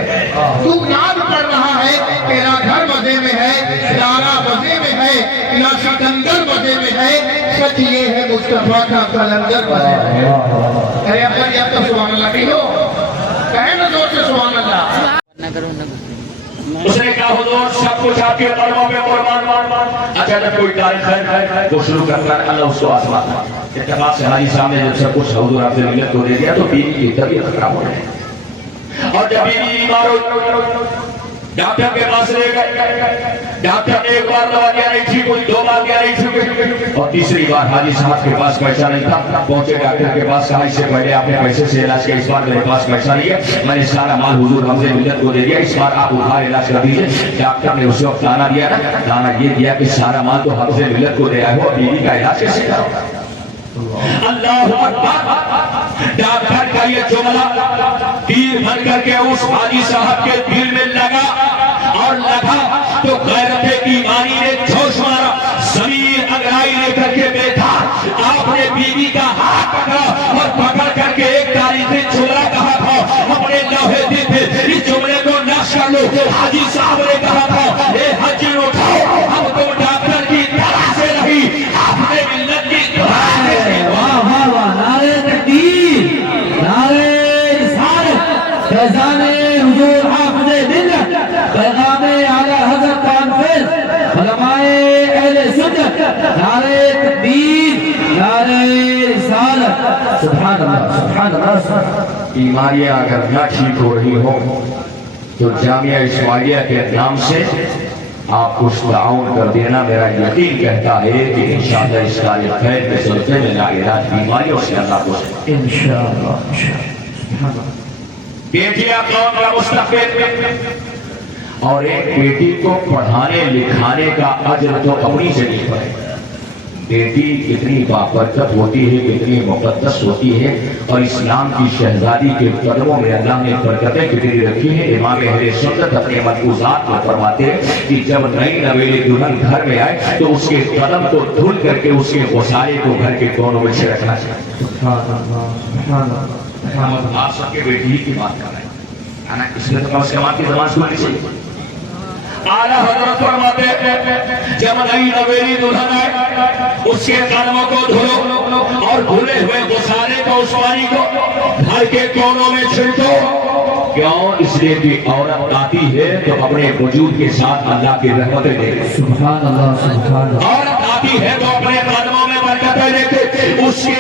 تو ناد پڑھ رہا ہے تیرا گھر مزے میں ہے دارا مزے میں ہے یا سکندر مزے میں ہے. سچ یہ ہے مصطفیٰ کا کلندر مزے میں ہے. ارے اب یا تو سبحان اللہ کی ہو کہیں نا زور سے سبحان اللہ. اس نے کہا حضور سب کچھ آپ کے قدموں میں قربان اچھا جب کوئی تاریخ ہے وہ شروع کرتا ہے اللہ اس کو آسمان اتفاق سے حاجی صاحب نے جب سب کچھ حضور آپ سے ملت کو دے دیا تو بیوی کی طبیعت خراب ہو رہی اور جب بیوی بیمار ہو ڈاکٹر کے پاس لے گئے ڈاکٹر نے ایک بار دوا دیا نہیں تھی کوئی 2 بار دیا نہیں تھی اور تیسری بار حاجی صاحب کے پاس پیسہ نہیں تھا. پہنچے ڈاکٹر کے پاس کہا اس سے پہلے آپ نے پیسے سے علاج کیا اس بار میرے پاس پیسہ نہیں ہے میں نے سارا مال حضور حمزہ ملت کو دے دیا اس بار آپ ادھار علاج کر دیجیے. ڈاکٹر نے اس وقت دانا دیا نا دانا یہ دیا کہ سارا مال تو حمزہ ملت کو دیا ہو بیوی کا علاج کیسے کرو. اللہ اکبر. ڈاکٹر کا یہ جملہ تیر بن کر کے اس حاجی صاحب کے دل میں لگا اور لگا تو غیرت ایمانی نے جوش مارا زمین انگڑائی لے کر کے بیٹھا. آپ نے بیوی کا ہاتھ پکڑا اور پکڑ کر کے ایک تاریخی جملہ کہا تھا اپنے لوہے دل پہ اس جملے کو نقش کر لو. حاجی صاحب نے کہا تھا اے حاجی اٹھاؤ ہم تو ڈاکٹر کی طرح سے نہیں آپ نے ملت کی طرح سے. واہ واہ واہ نعرہ تکبیر نعرہ رسالت فیضان حضور حافظ ملت پیغام اعلی حضرت کانفرنس علماء اہل سنت نعرہ تکبیر نعرہ رسالت. سبحان اللہ سبحان اللہ. بیماریاں اگر نہ ٹھیک ہو رہی ہو تو جامعہ اسماعیلیہ کے نام سے آپ کچھ تعاون کر دینا. میرا یقین کہتا ہے کہ انشاءاللہ اس کا خیر کے سلسلے میں علاج بیماریوں سے اللہ کو انشاءاللہ. بیٹیاں قوم کا مستقبل اور ایک بیٹی کو پڑھانے لکھانے کا اجر تو اپنی سے نہیں پڑے बेटी कितनी बाबरकत होती है, कितनी मुकद्दस होती है, और इस्लाम की शहजादी के कदमों में अल्लाह ने बरकतें कितनी रखी है। इमाम अहले सुन्नत अपने मलफूजात में फरमाते हैं कि जब नई नवेली दुल्हन घर में आए तो उसके कदम को धुल करके उसके गुसारे को घर के कोनों में से रखना चाहिए। हम आप सबके बेटी की बात कर रहे हैं ना, इसलिए तो कम से कम आपकी ज़बान सुननी चाहिए। आला हज़रत फरमाते जब नई नवेली दुल्हन आए उसके कदमों को धुलो और धुले हुए गुसारे को, उस पानी को घर के कोनों में छिड़को। क्यों? इसलिए कि औरत आती है तो अपने वजूद के साथ अल्लाह की रहमतें लेके, सुभान अल्लाह, सुभान अल्लाह। औरत आती है तो अपने कदमों में बरकतें लेके उसके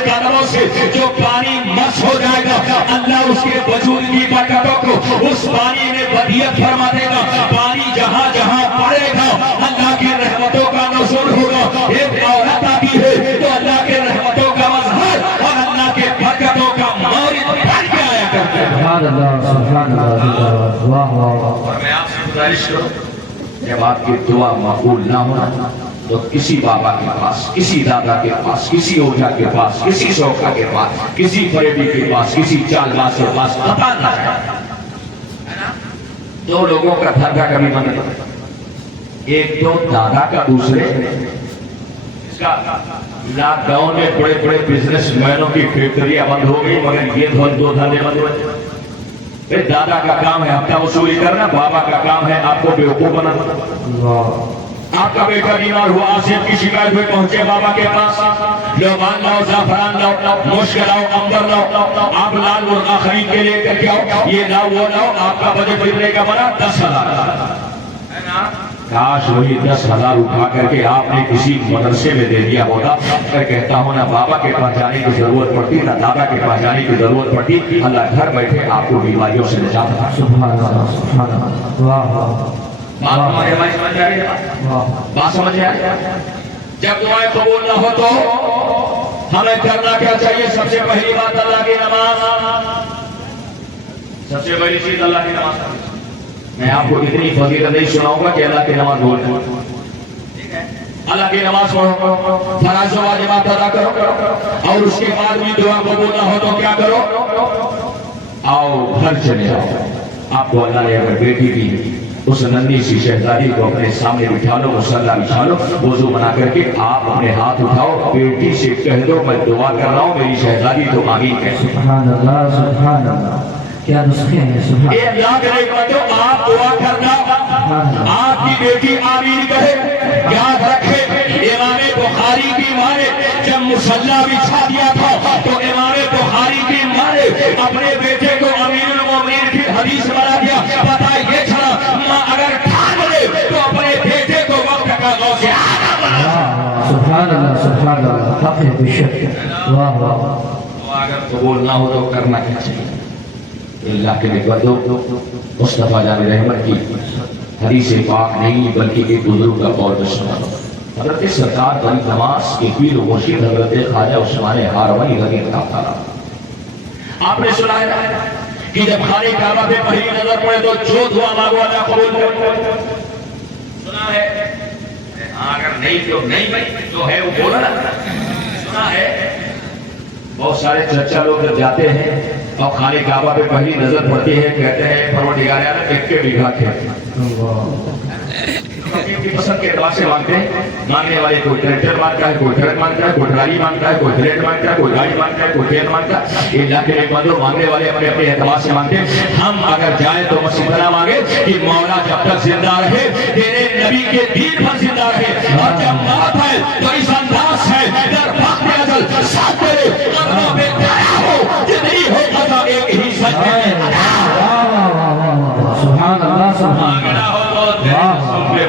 कदमों से जो पानी मस हो जाएगा, अल्लाह उसके वजूद की बरकतों को उस पानी में बदियत फरमा देगा। पानी जहाँ जहाँ पड़ेगा अल्लाह की रहमतों का नुज़ूल होगा। एक औरत आती है तो अल्लाह के रहमतों का मज़हर और अल्लाह के बरकतों का मौरिद बन के आया करता है। और मैं आपसे गुजारिश करूं, जब आपकी दुआ मकबूल ना होना तो किसी बाबा के पास, किसी दादा के पास, किसी ओझा के पास, किसी शौका के पास, किसी फरेबी के पास, किसी चालबाज के पास पता ना है। दो लोगों का धंधा कभी बंद नहीं, एक तो दादा का, दूसरे इसका। लॉकडाउन में बड़े बड़े बिजनेसमैनों की फैक्ट्रियां बंद हो गई, मगर ये दो धंधे बंद हुए। दादा का काम है हफ्ता वसूली करना, बाबा का काम है आपको बेवकूफ बनाना। आपका बेटा बीमार हुआ, आसिफ की शिकायत हुई, पहुंचे बाबा के पास, लोबान लाओ, जाफरान लाओ, मुश्क लाओ, अंबर लाओ, आप लाल मुर्गा खरीद के लेकर के आओ, ये लाओ वो लाओ, आपका बजट कितने का बना? 10,000। काश वही 10,000 उठा करके आपने किसी मदरसे में दे दिया होता। मैं कहता हूँ ना बाबा के पास जाने की जरूरत पड़ती, ना दादा के पास जाने की जरूरत पड़ती, अल्लाह घर बैठे आपको बीमारियों से निजात देता। सुभान अल्लाह, सुभान अल्लाह, वाह वाह। बात हमारे भाई समझ आ रही है? बात समझ आ रही है? जब दुआएं कबूल ना हो तो हमें करना क्या चाहिए? सबसे पहली बात अल्लाह की नमाज, सबसे बड़ी चीज अल्लाह की नमाज। मैं आपको इतनी फजीलत नहीं सुनाऊंगा कि अल्लाह की नमाज बोल दो, ठीक है? अल्लाह की नमाज पढ़ो, फराज व वाजिबात अदा करो, और उसके बाद भी दुआ कबूल ना हो तो क्या करो? आओ घर चले आओ। आपको अल्लाह ने अगर बेटी दी, उस नन्ही सी शहजादी को अपने सामने बिठा लो, मुसल्ला बिछा लो, वुजू बना करके आप अपने हाथ उठाओ, बेटी से कह दो मैं दुआ कर रहा हूँ, मेरी शहजादी तो आमीन कहे। सुभान अल्लाह, सुभान अल्लाह, क्या नुस्खे हैं। सुभान अल्लाह करे तो आप दुआ करना, आपकी बेटी आमीन कहे। याद रखे इमाम बुखारी की माँ ने जब मुसल्ला बिछा दिया था तो इमाम बुखारी की माँ ने अपने बेटे को अमीरुल मोमिनीन की हदीस बना दिया। पता ये चला माँ अगर ठान ले तो अपने बेटे को वक्त का गौसे आगा बना। सुभान अल्लाह, सुभान अल्लाह, हक है बेशक। वाह वाह। तो अगर कबूल ना हो तो करना क्या चाहिए? अल्लाह के निकलो मुस्तफा जाने रहमत की हदीस पाक नहीं बल्कि एक बुजुर्ग का कौल सुना। हजरत सरकार बनी नमाज के पीर मुर्शिद हजरत ख्वाजा उस्मान हारवनी रज़ी अल्लाह ताला, आपने सुना है कि जब खाने काबा पे पहली नजर पड़े तो जो दुआ मांगो अल्लाह कबूल करे। सुना है? अगर नहीं तो नहीं भाई, जो है वो बोला ना। सुना है? बहुत सारे चर्चा लोग जब जाते हैं और खाने काबा पे पहली नजर पड़ती है, कहते हैं परवरदिगार आलम 1 बीघा खेत। अपनी पसंद के एतबार से मांगते हैं। मांगने वाले कोई ट्रैक्टर मांगता है, कोई ट्रक मांगता है, कोई ट्राली मांगता है, कोई ब्लेड मांगता है, कोई गाड़ी मांगता है, कोई ट्रेन मांगता है। इल्लाह के नेक बंदो, मांगने वाले अपने अपने एतबार से मांगते हैं। हम अगर जाए तो बस इतना मांगे कि मौला जब तक जिंदा रहे, तेरे नबी के दीन पर जिंदा रहे, और जब मौत है तो इस अंदाज है दर वक्त अजल साथ तेरे कदमों में खड़ा हो, जितनी हो कदम एक ही सजदे में। सुभान अल्लाह, सुभान अल्लाह।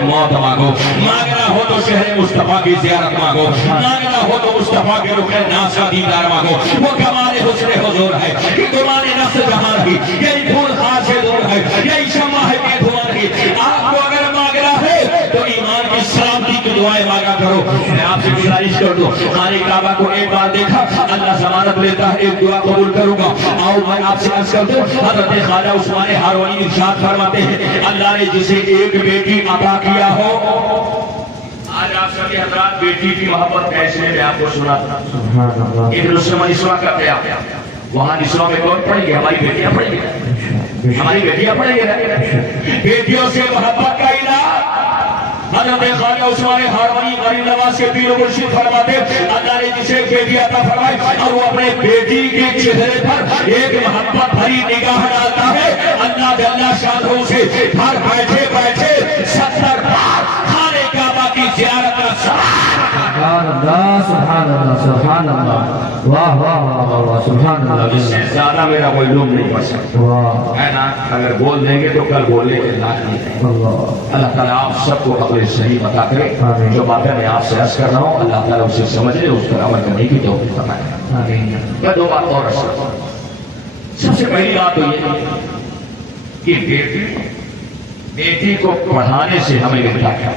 मौत मांगो, मांगना हो तो शहर मुस्तफा की ज़ियारत मांगो, मांगना हो तो मुस्तफा के रुकन नाज़ का दीदार मांगो। वो कमाल हुस्न हुजूर है कि तुम्हारे नफ्स जहां की, यही फूल खास से दूर है, यही शम्मा है कि धुआं की। आपको अगर मांगना है तो ईमान की सलामती की दुआएं मांगा करो। मैं आपसे गुजारिश कर दूं, खाने काबा को एक बार देखा, अल्लाह ज़मानत लेता है एक दुआ कबूल करूंगा। आओ मैं आपसे अर्ज कर दूं, हज़रत ख्वाजा उस्मान हारवनी इरशाद फरमाते हैं, अल्लाह ने जिसे एक बेटी अता किया हो, आज आप सभी हजरात बेटी की मोहब्बत कैसे है मैं आपको सुना था। एक रुस्सम निस्वा का क्या वहाँ निस्वा में कौन पढ़ेंगे? हमारी बेटियां पढ़ेंगे, हमारी बेटियां पढ़ेंगे। बेटियों से मोहब्बत का इलाज हज़रत ख्वाजा उस्मान हारवानी गरीब नवाज के पीर मुर्शिद फरमाते अल्लाह ने जिसे बेटी अता फरमाई और वो अपने बेटी के चेहरे पर एक मोहब्बत भरी निगाह डालता है, अल्लाह शान से घर बैठे बैठे 70 बार खाने काबा की ज़ियारत का सुभान अल्लाह, वाह वाह वाह वाह, सुभान अल्लाह। इससे ज्यादा मेरा कोई लुम नहीं पड़ सकता है ना। अगर बोल देंगे तो कल बोलने के लायक नहीं है। अल्लाह ताला आप सबको अपने सही बता करे। जो बातें मैं आपसे अर्ज कर रहा हूँ अल्लाह ताला उसे समझ ले, उस पर अमल करने की तौफीक फरमाए। मैं दो बात और अर्ज करता हूँ। सबसे पहली बात तो ये कि बेटी को पढ़ाने से हमें मिलता है।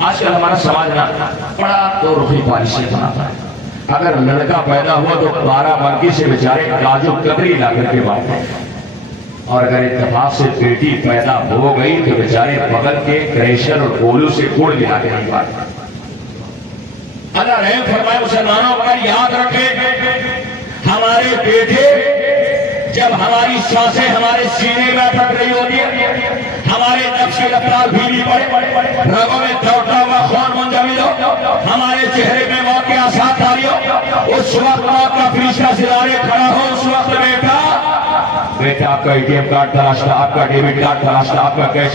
आजकल हमारा समाज ना बड़ा तो रुखी पॉलिसी बनाता है। अगर लड़का पैदा हुआ तो 12 मंकी से बेचारे काजू कतरी ला करके बांटते हैं, और अगर इत्तेफाक से बेटी पैदा हो गई तो बेचारे बगल के क्रेशर और कोलू से गुड़ मिला के नहीं बांटते। अल्लाह रहम फरमाए मुसलमानों पर याद रखें, हमारे बेटे जब हमारी सांसें हमारे सीने में अटक रही होती है, हमारे नफ्स की रफ्तार धीमी पड़े, रगों में दौड़ता हुआ खून मुंजमिद हो, हमारे चेहरे में मौत के आसार तारी हो, उस वक्त मौत का फरिश्ता सिधारे खड़ा हो, उस वक्त बेटा आपका एटीएम कार्ड तलाशता, आपका डेबिट कार्ड तलाशता, आपका कैश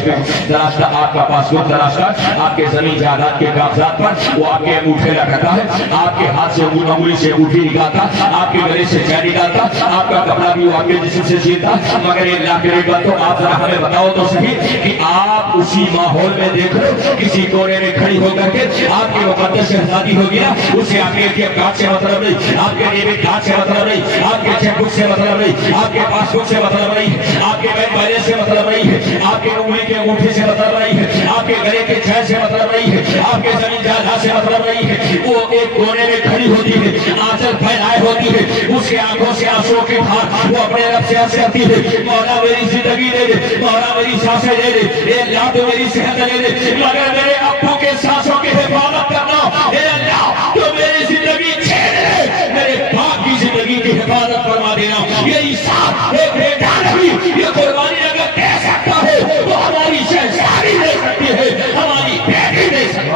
तलाशता, आपका पासपोर्ट तलाशता, आपके जमीन जायदाद के कागजात पर वो आपके अंगूठे लगाता है, आपके हाथ से अंगुली से अंगूठी निकालता, आपके गले से चैन निकालता, आपका कपड़ा भी वो आपके जिस्म से छीनता। मगर ये अल्लाह के नेक तो आप जरा हमें बताओ तो सही कि आप उसी माहौल में देख लो किसी कोने में खड़ी होकर के आपकी मुकद्दस शहजादी हो गया, उसे आपके एटीएम कार्ड से मतलब नहीं, आपके डेबिट कार्ड से मतलब नहीं, आपके चेकबुक से मतलब नहीं, आपके पासबुक से मतलब नहीं है, आपके बैंक बैलेंस से मतलब नहीं है, आपके उंगली के अंगूठे से मतलब नहीं है, आपके गले के चैन से मतलब नहीं है, आपके जमीन जायदाद से मतलब नहीं है। वो एक कोने में खड़ी होती है, आंचल फैलाए होती है, उसके आंखों से आंसुओं की धार वो अपने रब से अर्ज करती है, मौला मेरी जिंदगी दे दे, मौला मेरी सांसें दे दे, ए अल्लाह तो मेरी सेहत दे दे, मगर मेरे अब्बू के सांसों की हिफाजत करना, ए अल्लाह तो मेरी जिंदगी छीन ले, मेरे बाप की जिंदगी की हिफाजत फरमा देना। ये ईसा एक बेटा नहीं, ये कुर्बानी अगर दे सकता है तो हमारी शहजादी दे सकती है, हमारी बेटी दे सकती है।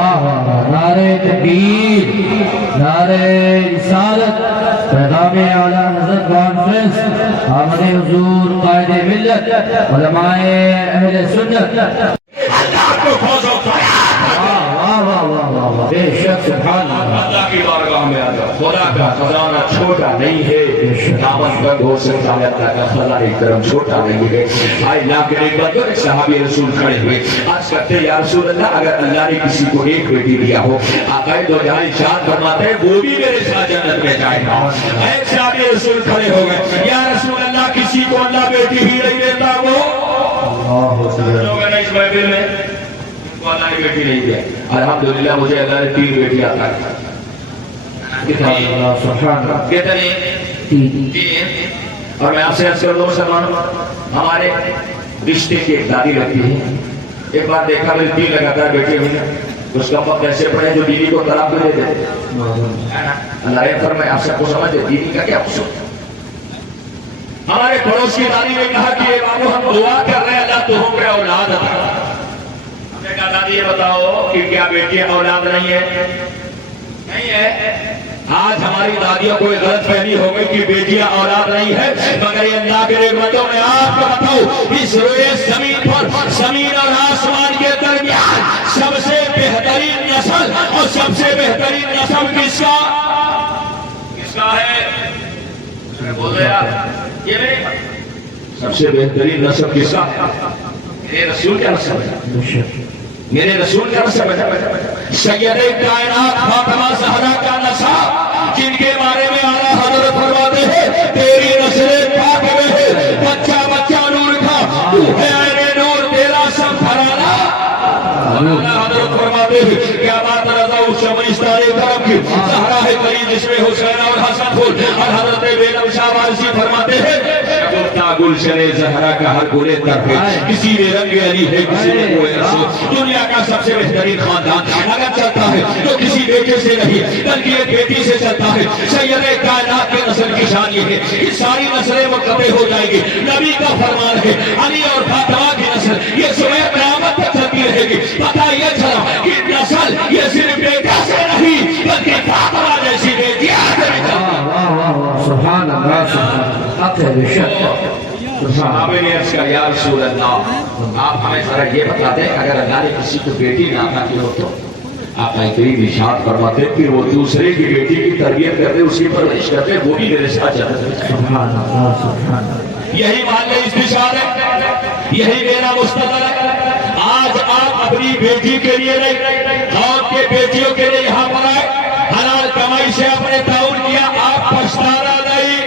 नारे तकबीर, नारे रिसालत, पैगाम आला हज़रत कॉन्फ्रेंस, आमने हुजूर कायदे मिल्लत, उलमाए अहले सुन्नत। अल्लाह को खोजो, वाह वाह वाह वाह वाह, बेशक सुभान अल्लाह। अल्लाह की बारगाह में आता खुदा का खजाना छोटा नहीं है, दामन बंद हो सकता है, अल्लाह का खजाना करम छोटा नहीं है। आए ना के एक बात तो सहाबी रसूल खड़े हुए आज कहते या रसूल अल्लाह, अगर अल्लाह ने किसी को एक बेटी दिया हो, आकाए दो जहां इरशाद फरमाते हैं वो भी मेरे साथ जन्नत में जाएगा। एक सहाबी रसूल खड़े हो गए, या रसूल अल्लाह किसी को अल्लाह बेटी ही नहीं देता, वो लोग हैं इस महफिल में अल्लाह ने बेटी नहीं दिया। अल्हम्दुलिल्लाह मुझे अल्लाह ने 3 बेटियां दी। कितनी? 3। और मैं आपसे अर्ज कर दूं मुसलमानों, हमारे रिश्ते की एक दादी लगती है, एक बार देखा मेरी 3 लगातार बेटी हुई है, उसका वक्त ऐसे पड़े जो बीवी को तलाक दे दे, अल्लाह फरमाए आप सबको समझ दे बीवी का क्या कसूर। हमारे पड़ोस की दादी ने कहा कि बाबू हम दुआ कर रहे हैं अल्लाह तुम पे औलाद अता। हमने कहा दादी ये बताओ कि क्या बेटी औलाद नहीं है? नहीं है। आज हमारी दादियों को गलत फहमी हो गई कि बेटियां औलाद नहीं है, मगर ये अल्लाह के नेमतों में आपको बताओ इस रोए जमीन पर, जमीन और आसमान के दरमियान सबसे बेहतरीन नस्ल और सबसे बेहतरीन नस्ल किसका है? बोलो यार, ये सबसे बेहतरीन नस्ल किसका? मेरे रसूल का नस्ल है, मेरे रसूल का नस्ल है, सैयदे कायनात फातिमा ज़हरा का नस्ल, जिनके बारे में आला हज़रत फरमाते हैं तेरी नस्ल पाक में है बच्चा बच्चा नूर का, तू है ऐने नूर तेरा सब घराना। आला हज़रत फरमाते हैं क्या बात रज़ा उस शमनिस्तानी करम की ज़हरा है करीब जिसमें हुसैन और हसन फूल। और हज़रत बेगम शाह वारिसी फरमाते हैं गुलशन जहरा का हर गुले तर है, किसी में रंग अली है, किसी में कोई रसूल। दुनिया का सबसे बेहतरीन खानदान अगर चलता है तो किसी बेटे से नहीं बल्कि एक बेटी से चलता है। सैयद कायनात के नस्ल की शान ये है कि सारी नस्लें मुनक़ते हो जाएगी। नबी का फरमान है अली और फातिमा की नस्ल ये सुबह क़यामत तक चलती रहेगी। पता ये चला कि नस्ल ये सिर्फ बेटा से नहीं बल्कि फातिमा जैसी बेटियां से भी चलती है। सुभान अल्लाह, सुभान अल्लाह। सहाबे ने अर्ज़ किया या रसूल अल्लाह, आप हमें जरा ये बता दें अगर अल्लाह ने किसी को बेटी ना अता की हो तो आप करीब इरशाद फरमाते फिर वो दूसरे की बेटी की तरबियत करते उसकी परवरिश करते वो भी मेरे साथ जाते। यही मान ले इस्तिशार है, यही मेरा मुस्तदल है। आज आप अपनी बेटी के लिए नहीं और के बेटियों के लिए यहाँ पर आए, हलाल कमाई से अपने ताउन किया, आप पछताना नहीं।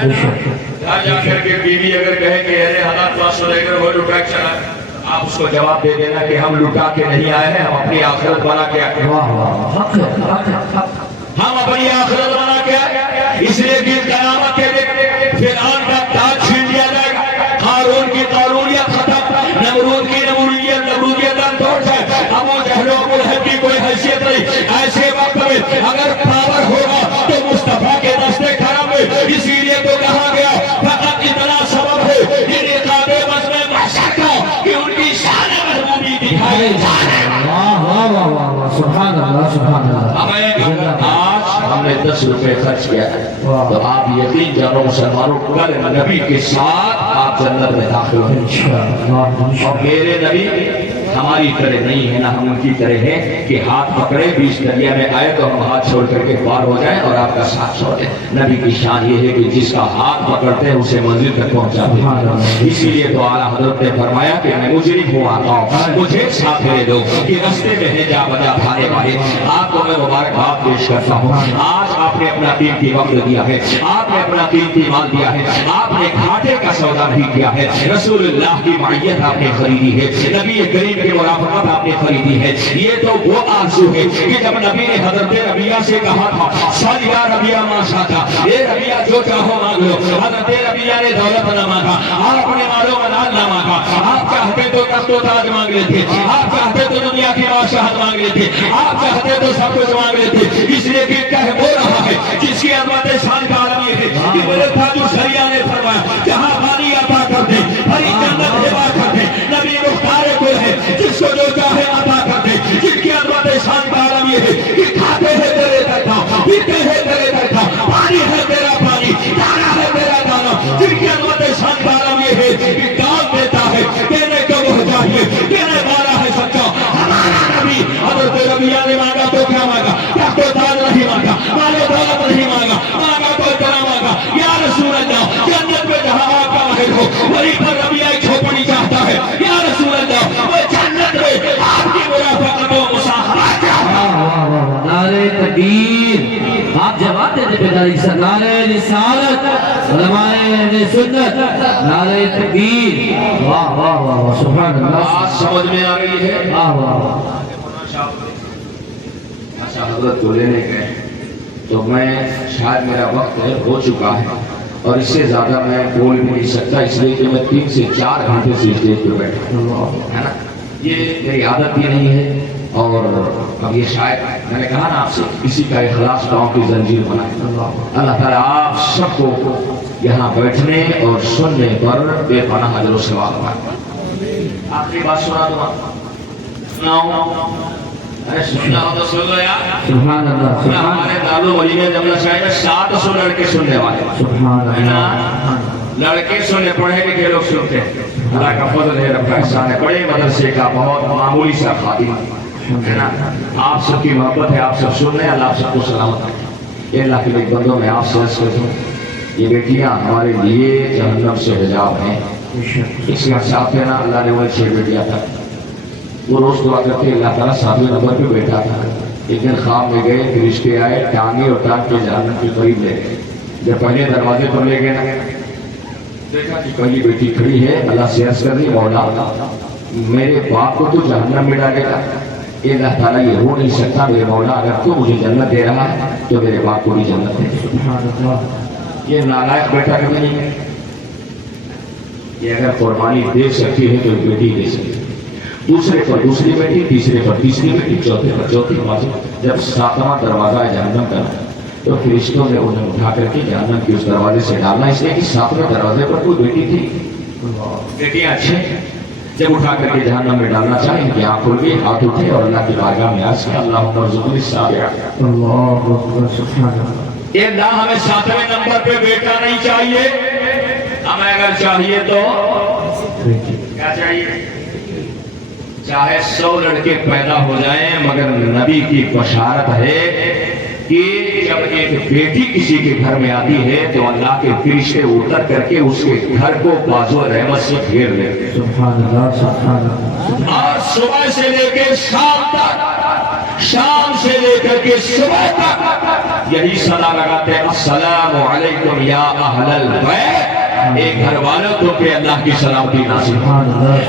घर जाकर के बीवी अगर कहे कि अरे हालात पास लेकर वो लुटा चला, आप उसको जवाब दे देना कि हम लुटा के नहीं आए हैं, हम अपनी आखिरत बना के आए, हम अपनी आखिरत बना के आए। इसलिए कि क़यामत के दिन फिरौन का ताज छीन लिया जाएगा, हारून की कारूनियत खत्म, नमरूद की नमरूदियत तोड़ जाए, अबू जहल अबू लहब की कोई हैसियत नहीं। ऐसे वक्त में अगर पावर होगा तो मुस्तफा के दस्ते करम में, इसीलिए तो कहा गया फकत इतना सबब है इन इकाबे मज़मे महशर का कि उनकी शान महबूबी दिखाई जाए। सुभान अल्लाह, सुभान अल्लाह। हमें आज हमने 10 रुपए खर्च किया है तो आप यकीन जानो मुसलमानों कल नबी के साथ आप जन्नत में दाखिल होंगे। और मेरे नबी हमारी तरह नहीं है ना हम उनकी तरह है कि हाथ पकड़े बीच दरिया में आए तो हम हाथ छोड़ करके पार हो जाए और आपका साथ छोड़ दे। नबी की शान ये है कि जिसका हाथ पकड़ते हैं उसे मंजिल तक पहुंचाते हैं। इसीलिए तो आला हज़रत ने फरमाया कि मैं मुजरिम हूँ, आता हूँ मुझे साथ ले दो कि रास्ते में है जा बजा भाने वाले। आपको मैं मुबारकबाद पेश करता हूँ। आज आपने अपना कीमती वक्त दिया है, आपने अपना कीमती माल दिया है, आपने घाटे का सौदा भी किया है, रसूलुल्लाह की मायत आपने खरीदी है, नबी करीम की मुराफकत आपने खरीदी है। ये तो वो आंसू है कि जब नबी ने हजरत रबिया से कहा था सल या रबिया माशा था, ये रबिया जो चाहो मांग लो। हजरत रबिया ने दौलत न मांगा, आपने मालो मनाल न मांगा। आप चाहते तो तख्तो ताज मांग लेते, आप चाहते तो दुनिया की बादशाहत मांग लेते, आप चाहते तो सब कुछ मांग लेते। इसलिए कि कह वो रहा है जिसकी अज़मत शान का आलम ये है कि मेरे ताजु सरिया ने फरमाया जहां पानी अता कर दे हरी जन्नत हिबा कर दे। नबी मुख्तार कुल है जिसको जो चाहे अता कर दे, जिनकी अज़मत शान का आलम ये है कि खाते हैं तेरे तरखा, पीते हैं तेरे तरखा, पानी है तेरा पानी, दाना है तेरा दाना। जिनकी अज़मत शान का आलम ये है कि काम देता है देने को वो चाहिए, देने वाला है सच्चा हमारा नबी। हज़रत रबिया ने मांगा तो क्या मांगा, तख्तो ताज नहीं मांगा, मालो दौलत नहीं मांगा, मांगा तो इतना मांगा या रसूल अल्लाह जन्नत में जहां आपका महल हो वहीं पर रबिया एक झोपड़ी चाहता है। या रसूल अल्लाह वो जन्नत में आपकी मुराफकत व मुसाहबत चाहता है। नारे तकबीर, आप जवाब देते पिताजी से नारे रिसालत, उलमाए सुन्नत, नारे तकबीर। वाह वाह वाह वाह, सुभान अल्लाह। बात समझ में आ रही है? वाह वाह। अच्छा हजरत को लेने गए तो मैं शायद मेरा वक्त हो चुका है और इससे ज्यादा मैं बोल भी नहीं सकता, इसलिए कि मैं 3 से 4 घंटे से स्टेज पे बैठा है ना। ये मेरी आदत भी नहीं है और अब ये शायद मैंने कहा ना आपसे किसी का इखलास गाँव की जंजीर बनाए। अल्लाह ताला आप सबको यहाँ बैठने और सुनने पर बेपनाह अजर व सवाब पाए। आखिरी बात सुना दूंगा, सुनाऊं? अरे सुनना हो तो सुन लो यार। सुभान अल्लाह, सुभान हमारे दादू वली में जमना शायद 700 लड़के सुनने वाले सुभान है ना। अल्लाह। लड़के सुनने, पढ़े लिखे लोग सुनते हैं। अल्लाह का फजल है, रब का एहसान है। बड़े मदरसे का बहुत मामूली सा खादिम है ना। आप सबकी मोहब्बत है, आप सब सुन रहे हैं। अल्लाह सबको सलामत रखे। अल्लाह के नेक बंदों में आपसे अर्ज़ करता हूँ, ये बेटियां हमारे लिए जहन्नम से हिजाब हैं। इसका साथ है ना, अल्लाह ने वही 6 बेटियां था, वो रोज दुआ करते अल्लाह ताला 7वें नंबर पे बैठा था। एक दिन ख्वाब में गए, फिर रिश्ते आए, टांगे और टांग के जहन्नम के करीब ले गए। जब पहले दरवाजे पर ले गए ना, देखा कि पहली बेटी खड़ी है, अल्लाह से अर्ज़ कर रही, मौला मेरे बाप को तो जहन्नम में डालेगा। अल्लाह ताला ये हो नहीं सकता, मेरे मौला अगर तू मुझे जन्नत दे रहा है तो मेरे बाप को भी जन्नत दे। ये नालायक बेटा कभी नहीं ये अगर कुर्बानी दे सकती है तो बेटी दे सकती है, दूसरे पर दूसरी बेटी, तीसरे पर तीसरी बेटी, चौथे पर चौथी, पांचवी। जब सातवां दरवाजा जहन्नम का तो फरिश्तों ने उन्हें उठा करके जहन्नम के उस दरवाजे से डालना, इसलिए कि सातवें दरवाजे पर कोई बेटी थी। बेटियां अच्छे, जब उठा करके जहन्नम में डालना चाहे इनकी आंख खुल गई, हाथ उठे और अल्लाह की बारगाह में आज अल्लाह ये अल्लाह हमें सातवें नंबर पे बेटा नहीं चाहिए, हमें अगर चाहिए तो क्या चाहिए? चाहे 100 लड़के पैदा हो जाएं, मगर नबी की बशारत है कि जब एक बेटी किसी के घर में आती है तो अल्लाह के फरिश्ते उतर करके उसके घर को बाज़ो रहमत से घेर लेते हैं। और सुबह से लेकर शाम तक, शाम से लेकर के सुबह तक यही सलाम लगाते हैं, अस्सलामु अलैकुम या अहलल बैत, एक घर वालों तो पे अल्लाह की सलामती नासिल।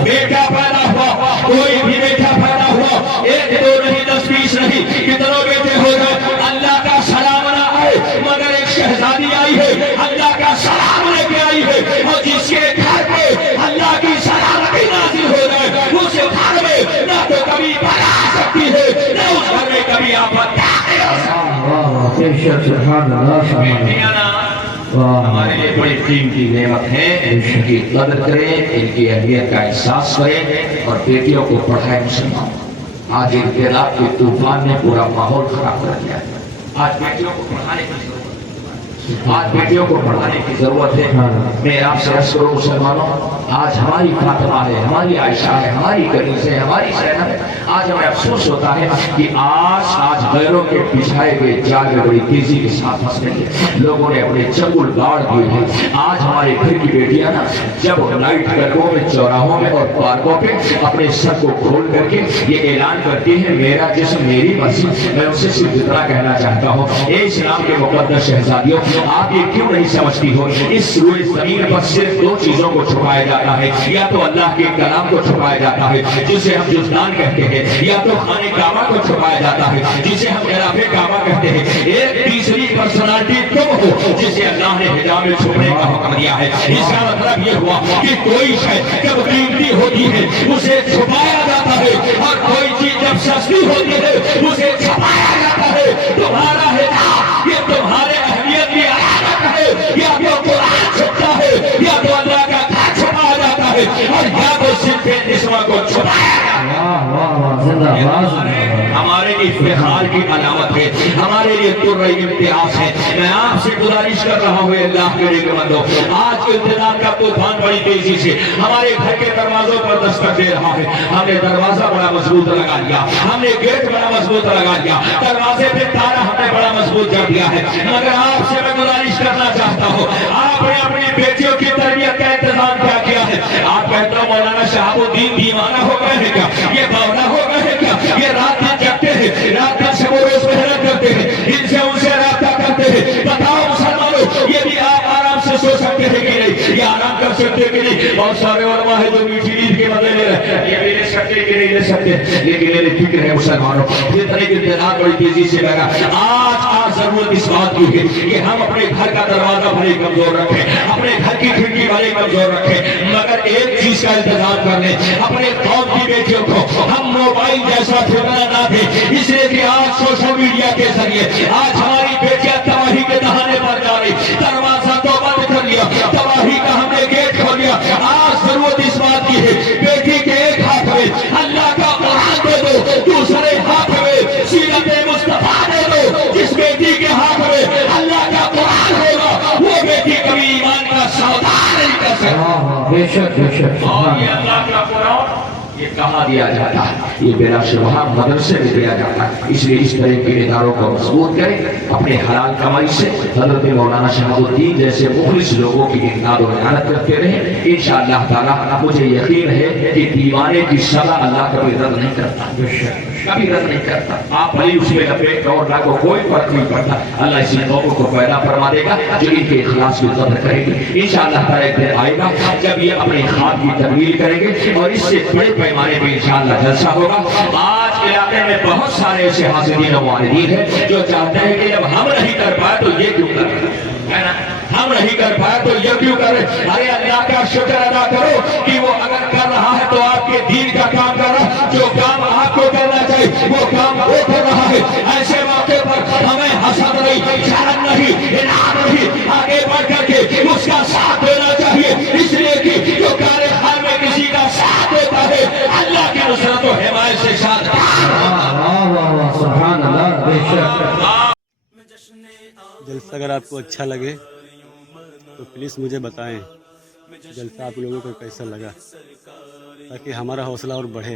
बेटा पैदा हुआ, कोई भी बेटा पैदा हुआ, एक दो नहीं 10 20 नहीं, कितनों बेटे हो गए, अल्लाह का सलाम ना आए, मगर एक शहजादी आई है, अल्लाह का सलाम लेके आई है, और जिसके घर पे अल्लाह की सलामती नासिल हो जाए उस घर में ना तो कभी बला आ सकती है, ना उस घर में कभी आफत दाखिल हो सकती है। हमारे लिए बड़ी कीमती नेमत है, इनकी कदर करें, इनकी अहमियत का एहसास करें और बेटियों को पढ़ाएं। मुसलमान आज इख्तिलाफ के तूफान ने पूरा माहौल खराब कर दिया है। आज बेटियों को पढ़ाने की जरूरत है, आज बेटियों को पढ़ाने की जरूरत है। मैं आपसे अर्ज करूं मुसलमानों, आज हमारी फातिमा है, हमारी आयशा है, हमारी कनीज़ है, हमारी ज़ैनब है। आज हमें अफसोस होता है कि आज गैरों के बिछाए गए जाल में बड़ी तेजी के साथ फंस गई है, लोगों ने अपने चंगुल गाड़ दिए हैं। आज हमारे घर की बेटियां ना जब नाइट क्लबों में, चौराहों में और पार्कों पे अपने सर को खोल करके ये ऐलान करती है मेरा जिस्म मेरी मर्जी, मैं उनसे सिर्फ इतना कहना चाहता हूँ, ए इस्लाम के मुकद्दस शहजादियों, आप ये क्यों नहीं समझती हो इस रूए जमीन पर सिर्फ 2 चीजों को छुपाया जाता है, या तो अल्लाह के कलाम को छुपाया जाता है जिसे हम जुज़दान कहते हैं, या तो खाने काबा को छुपाया जाता है जिसे हम खिलाफे काबा कहते हैं। एक तीसरी पर्सनालिटी तुम हो जिसे अल्लाह ने हिजाब में छुपने का हुक्म दिया है। इसका मतलब ये हुआ कि कोई शय जब कीमती होती है उसे छुपाया जाता है, और कोई चीज जब सस्ती होती है उसे छुपाया जाता है। तुम्हारा हिजाब ये तुम्हारे अहमियत की अलामत है, या तो कुरान छुपता है, या तो अल्लाह का घर छुपाया जाता है, और या तो सिर्फ जिस्म को छुपाया जाता है। हमारे इफ्तिखार की अलामत है, हमारे लिए तुर्र इम्तियाज है। मैं आपसे गुजारिश कर रहा हूँ अल्लाह के नेकबंदो, आज इल्तिजाम का तूफान बड़ी तेजी से हमारे घर के दरवाजों पर दस्तक दे रहा है। हमने दरवाजा बड़ा मजबूत लगा लिया, हमने गेट बड़ा मजबूत लगा लिया, दरवाजे पे ताला हमने बड़ा मजबूत कर दिया है, मगर आपसे मैं गुजारिश करना चाहता हूँ, आपने अपनी बेटियों की तरबियत का इंतजाम क्या किया है? आप कहते हो मौलाना शहाबुद्दीन दीवाना हो गए हैं क्या, ये बावला हो गए हैं क्या, ये रात दिन जगते हैं, रात दिन शब रोज मेहनत करते हैं, इनसे उनसे राब्ता करते हैं। बताओ मुसलमानों, ये भी आप आराम से सो सकते हैं कि नहीं, ये आराम कर सकते कि नहीं? बहुत सारे उलमा है जो मीठी नींद के बदले ले रहे हैं, ये भी ले सकते कि नहीं ले सकते, लेकिन मेरे फिक्र है मुसलमानों, फितने की इंतजार बड़ी तेजी से लगा। आज जरूरत इस बात की है कि हम अपने घर का दरवाजा भले कमजोर रखें, अपने घर की खिड़की भले कमजोर रखें, मगर एक चीज का इंतजाम कर लें, अपने कौम की बेटियों को हम मोबाइल जैसा फितना ना दें, इसलिए कि आज सोशल मीडिया के जरिए आज हमारी बेटियां तबाही के दहाने पर जा रही, दरवाजा तो बंद कर लिया, तबाही का हमने गेट खोल लिया। आज जरूरत इस बात की है, बेटी के एक हाथ में अल्लाह का कुरान दे दो, दूसरे हाथ में सीरत मुस्तफा दे दो। जिस बेटी के हाथ में अल्लाह का कुरान होगा वो बेटी कभी ईमान का सौदा नहीं कर सकती। बेशक बेशक। और ये अल्लाह का कुरान ये कहाँ दिया जाता है? ये बेलाशुबहा मदरसे में दिया जाता है। इसलिए इस तरह के इदारों को मजबूत करें, अपने हलाल कमाई से हजरत मौलाना शहाबुद्दीन जैसे मुखलिस लोगों की इमदाद और इआनत करते रहें। इंशाअल्लाह ताला मुझे यकीन है कि दीवाने की सजा अल्लाह कभी रद्द नहीं करता, कभी रद्द नहीं करता। आप भले उसमें लपेट और ना को कोई फर्क नहीं पड़ता, अल्लाह इसी लोगों को पैदा फरमा देगा जो इनके इखलास की कदर करेंगे। इंशाअल्लाह ताला एक दिन आएगा जब ये अपने खाब की तकमील करेंगे और इससे बड़े पैमाने पे इंशाअल्लाह जलसा होगा। आज इलाके में बहुत सारे ऐसे हासिदीन और वालिदीन हैं जो चाहते हैं कि जब हम नहीं कर पाए तो ये क्यों कर है ना, हम नहीं कर पाए तो ये क्यों करे। अरे अल्लाह का शुक्र अदा करो कि वो अगर कर रहा है तो आपके दीन का काम कर रहा है। जो काम आपको करना चाहिए वो काम वो कर रहा है। ऐसे मौके पर हमें हसद नहीं, शर्म नहीं, इनाम नहीं, आगे बढ़ करके उसका साथ देना चाहिए। इसलिए कि जो कार्य हाल में किसी का साथ देता है अल्लाह की नुसरत और हिमायत से साथ। सुभान अल्लाह, बेशक। जलसा अगर आपको अच्छा लगे तो प्लीज़ मुझे बताएं जलसा आप लोगों को कैसा लगा, ताकि हमारा हौसला और बढ़े।